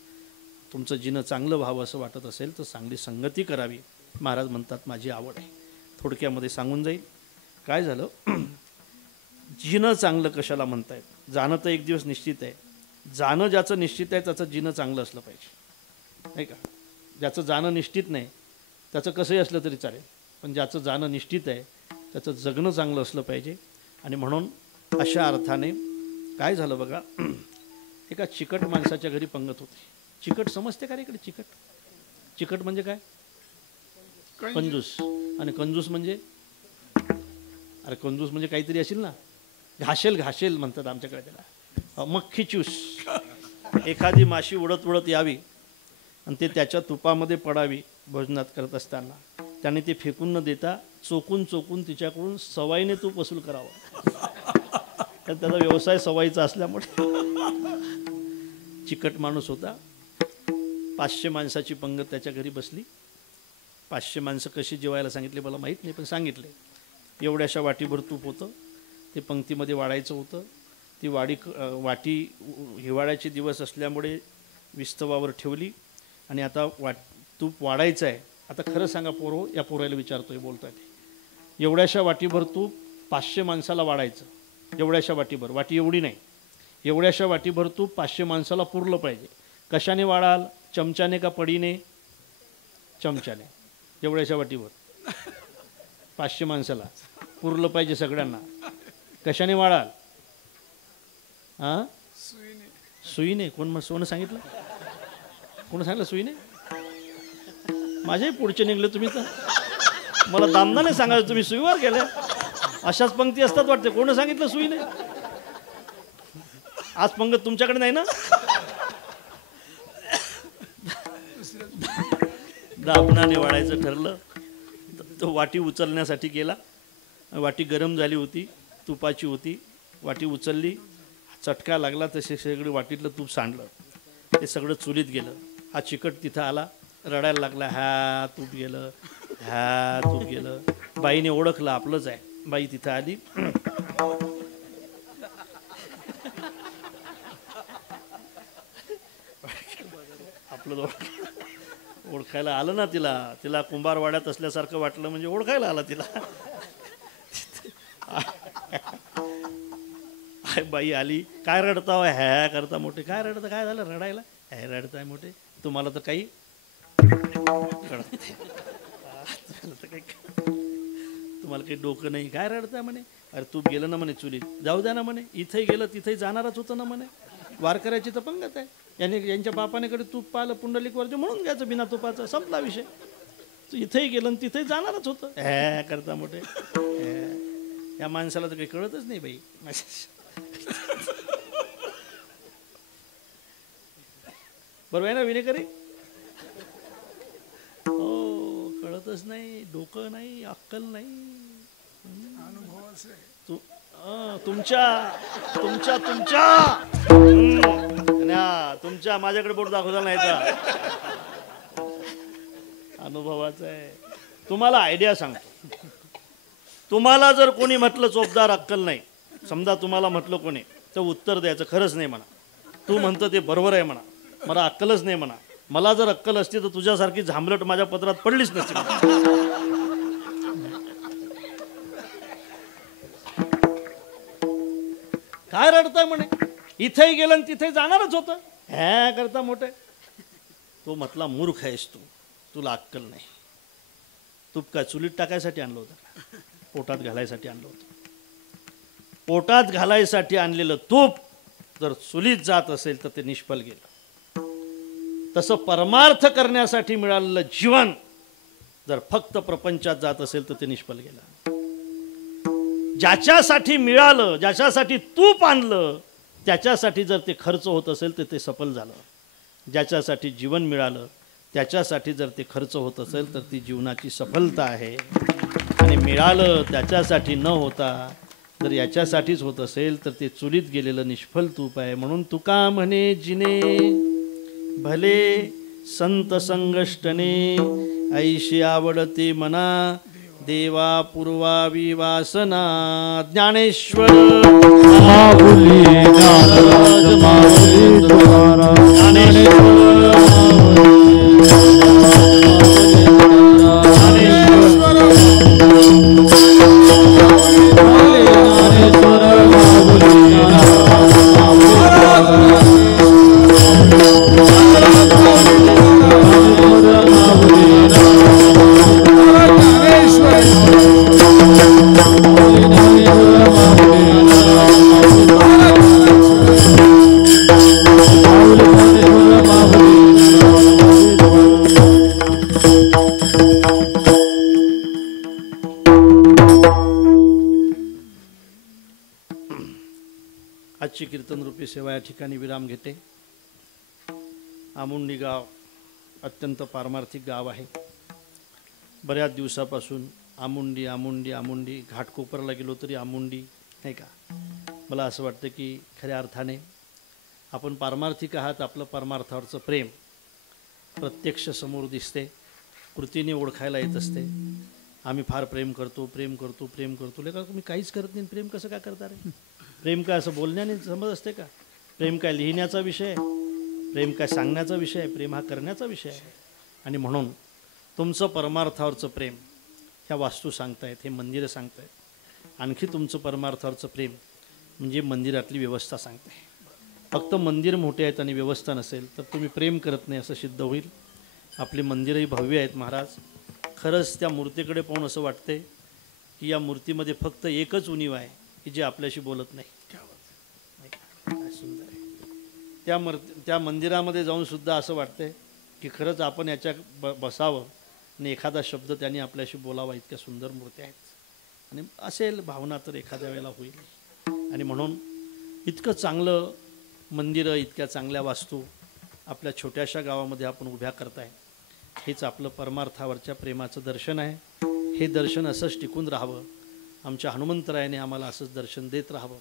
तुमचं जीनं चांगलं व्हावं असं वाटत असेल तर चांगली संगती करावी. महाराज म्हणतात माझी आवड आहे. थोडक्यामध्ये सांगून जाईल. काय झालं, जीनं चांगलं कशाला म्हणतायत, जाणं तर एक दिवस निश्चित आहे. जाणं ज्याचं निश्चित आहे त्याचं जीनं चांगलं असलं पाहिजे, नाही का. ज्याचं जाणं निश्चित नाही त्याचं कसंही असलं तरी चालेल, पण ज्याचं जाणं निश्चित आहे त्याचं जगणं चांगलं असलं पाहिजे. आणि म्हणून अशा अर्थाने काय झालं बघा, एका चिकट माणसाच्या घरी पंगत होती. चिकट समजते का रे इकडे, चिकट, चिकट म्हणजे काय, कंजूस. आणि कंजूस म्हणजे, अरे कंजूस म्हणजे काहीतरी असेल ना, घाशेल म्हणतात आमच्याकडे त्याला, मक्खी चूस. एखादी माशी उडत उडत यावी आणि ते त्याच्या तुपामध्ये पडावी भोजनात करत असताना, त्याने ते फेकून न देता चोकून तिच्याकडून सवाईने तूप वसूल करावं. तर त्याचा व्यवसाय सवाईचा असल्यामुळे चिकट माणूस होता. 500 माणसाची पंगत त्याच्या घरी बसली. 500 माणसं कशी जेवायला सांगितले मला माहीत नाही, पण सांगितले. एवढ्याशा वाटीभर तूप होतं, ते पंक्तीमध्ये वाढायचं होतं. ती वाटी हिवाळ्याचे दिवस असल्यामुळे विस्तवावर ठेवली आणि आता तूप वाढायचं आहे. आता खरं सांगा पोरो, या पोरायला विचारतोय, बोलतोय ते, एवढ्याशा वाटीभर तूप 500 माणसाला वाढायचं, एवढ्याशा वाटीभर, वाटी एवढी नाही, एवढ्याशा वाटीभर तूप 500 माणसाला पुरलं पाहिजे. कशाने वाढाल, चमच्याने का पडीने, चमच्याने. एवढ्याशा वाटीभर 500 माणसाला पुरलं पाहिजे सगळ्यांना. कशाने वाढाल, हां, सुईने. कोण सोनं सांगितलं, कोण सांगितलं सुईने? माझे पुढचे निघले तुम्ही तर, मला दामदाने सांगायचं, तुम्ही सुईवर गेले. अशाच पंक्ती असतात वाटते. कोण सांगितलं सुईने? आज पंगत तुमच्याकडे नाही ना. दाबणाने वाढायचं ठरलं. तो वाटी उचलण्यासाठी गेला. वाटी गरम झाली होती, तुपाची होती. वाटी उचलली, चटका लागला, तसे सगळं वाटीतलं तूप सांडलं. ते सगळं चुलीत गेलं. हा चिकट तिथं आला, रडायला लागला, ह्या तूप गेलं, ह्या तूप गेलं. बाईने ओळखलं आपलंच आहे. बाई तिथं आली. आपलं ओळखायला आलं ना तिला कुंभारवाड्यात असल्यासारखं वाटलं, म्हणजे ओळखायला आला तिला. बाई आली. काय रडता हो, ह्या करता मोठे, काय रडता, काय झालं रडायला, ह्या रडताय मोठे, तुम्हाला तर काही तुम्हाला काही डोकं नाही, काय रडताय म्हणे. अरे तूप गेलं ना म्हणे चुलीत, जाऊ द्या ना म्हणे, इथंही गेलं तिथंही जाणारच होतं ना म्हणे. वारकऱ्याची तर पंगत आहे, यांच्या बापानेकडे तूप पाहिलं पुंडलिक वर्ज म्हणून घ्यायचं बिना तुपाचं, संपला विषय. तू इथेही गेलं आणि तिथेही जाणारच होतं. हे करता मोठे या माणसाला तर काही कळतच नाही बाई. बरोबर आहे ना विनेकरी? हो, कळतच नाही, डोकं नाही, अक्कल नाही. अनुभवाचं आहे. तुमच्या माझ्याकडे बोट दाखवला नाही तर अनुभवाचं आहे. तुम्हाला आयडिया सांगतो. तुम्हाला जर कोणी म्हटलं चोपदार अक्कल नाही, समजा तुम्हाला म्हटलं कोणी, तर उत्तर द्यायचं खरंच नाही म्हणा. तू म्हणतं ते बरोबर आहे म्हणा, मला अक्कलच नाही म्हणा. मला जर अक्कल असती तर तुझ्यासारखी झांबलट माझ्या पत्रात पडलीच नसती. काय रडताय म्हणे, इथेही गेलं आणि तिथे जाणारच होतं. ह्या करता मोठे. तो म्हटला मूर्ख आहेस तू, तुला अक्कल नाही. तूप काय चुलीत टाकायसाठी आणलं होतं? पोटात घालायसाठी आणलं होतं. पोटात घालायसाठी आणलेलं तूप जर चुलीत जात असेल तर ते निष्फल गेलं. तसं परमार्थ करण्यासाठी मिळालेलं जीवन जर फक्त प्रपंचात जात असेल तर ते निष्फल गेलं. ज्याच्यासाठी मिळालं, ज्याच्यासाठी तूप आणलं, त्याच्यासाठी जर ते खर्च होत असेल तर ते सफल झालं. ज्याच्यासाठी जीवन मिळालं, त्याच्यासाठी जर ते खर्च होत असेल तर ती जीवनाची सफलता आहे. आणि मिळालं त्याच्यासाठी न होता जर याच्यासाठीच होत असेल तर ते चुलीत गेलेलं निष्फल तूप आहे. म्हणून तुका म्हणे जिने भले संत संगष्टने, ऐशी आवडते मना देवा पूर्वावी वासना. ज्ञानेश्वर माऊली ज्ञानराज माऊली तुकाराम. आजची कीर्तन रूपी सेवा या ठिकाणी विराम घेते. आमुंडी गाव अत्यंत पारमार्थिक गाव आहे. बऱ्याच दिवसापासून आमुंडी आमुंडी आमुंडी घाटकोपरला गेलो तरी आमुंडी नाही का. मला असं वाटतं की खऱ्या अर्थाने आपण पारमार्थिक आहात. आपलं परमार्थावरचं प्रेम प्रत्यक्ष समोर दिसते, कृतीने ओळखायला येत असते. आम्ही फार प्रेम करतो प्रेम करतो प्रेम करतो. लेका तुम्ही काहीच करत नाही, प्रेम कसं काय करता रे? प्रेम काय असं बोलण्याने समज असते का? प्रेम काय लिहिण्याचा विषय आहे? प्रेम काय सांगण्याचा विषय आहे? प्रेम हा करण्याचा विषय आहे. आणि म्हणून तुमचं परमार्थावरचं प्रेम ह्या वास्तू सांगतायत, हे मंदिरं सांगतायत. आणखी तुमचं परमार्थावरचं प्रेम म्हणजे मंदिरातली व्यवस्था सांगते. फक्त मंदिर मोठे आहेत आणि व्यवस्था नसेल तर तुम्ही प्रेम करत नाही असं सिद्ध होईल. आपली मंदिरही भव्य आहेत महाराज. खरंच त्या मूर्तीकडे पाहून असं वाटते की या मूर्तीमध्ये फक्त एकच उणीव आहे की जे आपल्याशी बोलत नाही. काय सुंदर आहे. त्या मंदिरामध्ये जाऊन सुद्धा असं वाटतंय की खरंच आपण याच्या बसावं आणि एखादा शब्द त्यांनी आपल्याशी बोलावा. इतक्या सुंदर मूर्त्या आहेत. आणि असेल भावना तर एखाद्या वेळेला होईल. आणि म्हणून इतकं चांगलं मंदिरं, इतक्या चांगल्या वास्तू आपल्या छोट्याशा गावामध्ये आपण उभ्या करताय. हेच आपलं परमार्थावरच्या प्रेमाचं दर्शन आहे. हे दर्शन असंच टिकून राहावं. आमच्या हनुमंतरायाने आम्हाला असंच दर्शन देत राहावं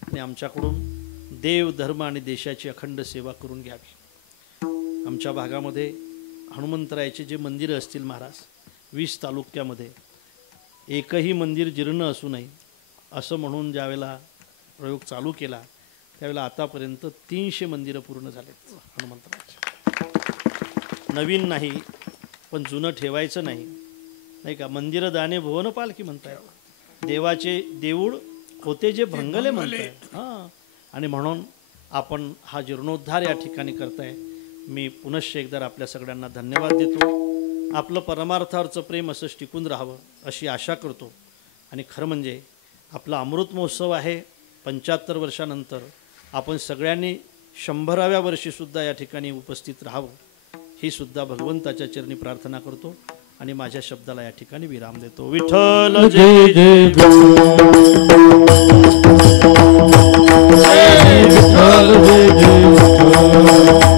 आणि आमच्याकडून देव धर्म आणि देशाची अखंड सेवा करून घ्यावी. आमच्या भागामध्ये हनुमंतरायाचे जे मंदिरं असतील महाराज, 20 तालुक्यामध्ये एकही मंदिर जीर्ण असू नये असं म्हणून ज्यावेळेला प्रयोग चालू केला त्यावेळेला आतापर्यंत 300 मंदिरं पूर्ण झालेत हनुमंतरायाची. नवीन नाही पण जुनं ठेवायचं नाही, नाही का. मंदिरं दाने भुवन पालखी म्हणताय. देवाचे देऊळ होते जे भंगले म्हणताय. हां. आणि म्हणून आपण हा जीर्णोद्धार या ठिकाणी करताय. मी पुनश्च एकदा आपल्या सगळ्यांना धन्यवाद देतो. आपलं परमार्थावरचं प्रेम असंच टिकून राहावं अशी आशा करतो. आणि खरं म्हणजे आपला अमृत महोत्सव आहे. 75 वर्षानंतर आपण सगळ्यांनी 100व्या वर्षीसुद्धा या ठिकाणी उपस्थित राहावं ही सुद्धा भगवंताच्या चरणी प्रार्थना करतो. आणि माझ्या शब्दाला या ठिकाणी विराम देतो. विठ्ठल जय जय जय विठ्ठल जय जय विठ्ठल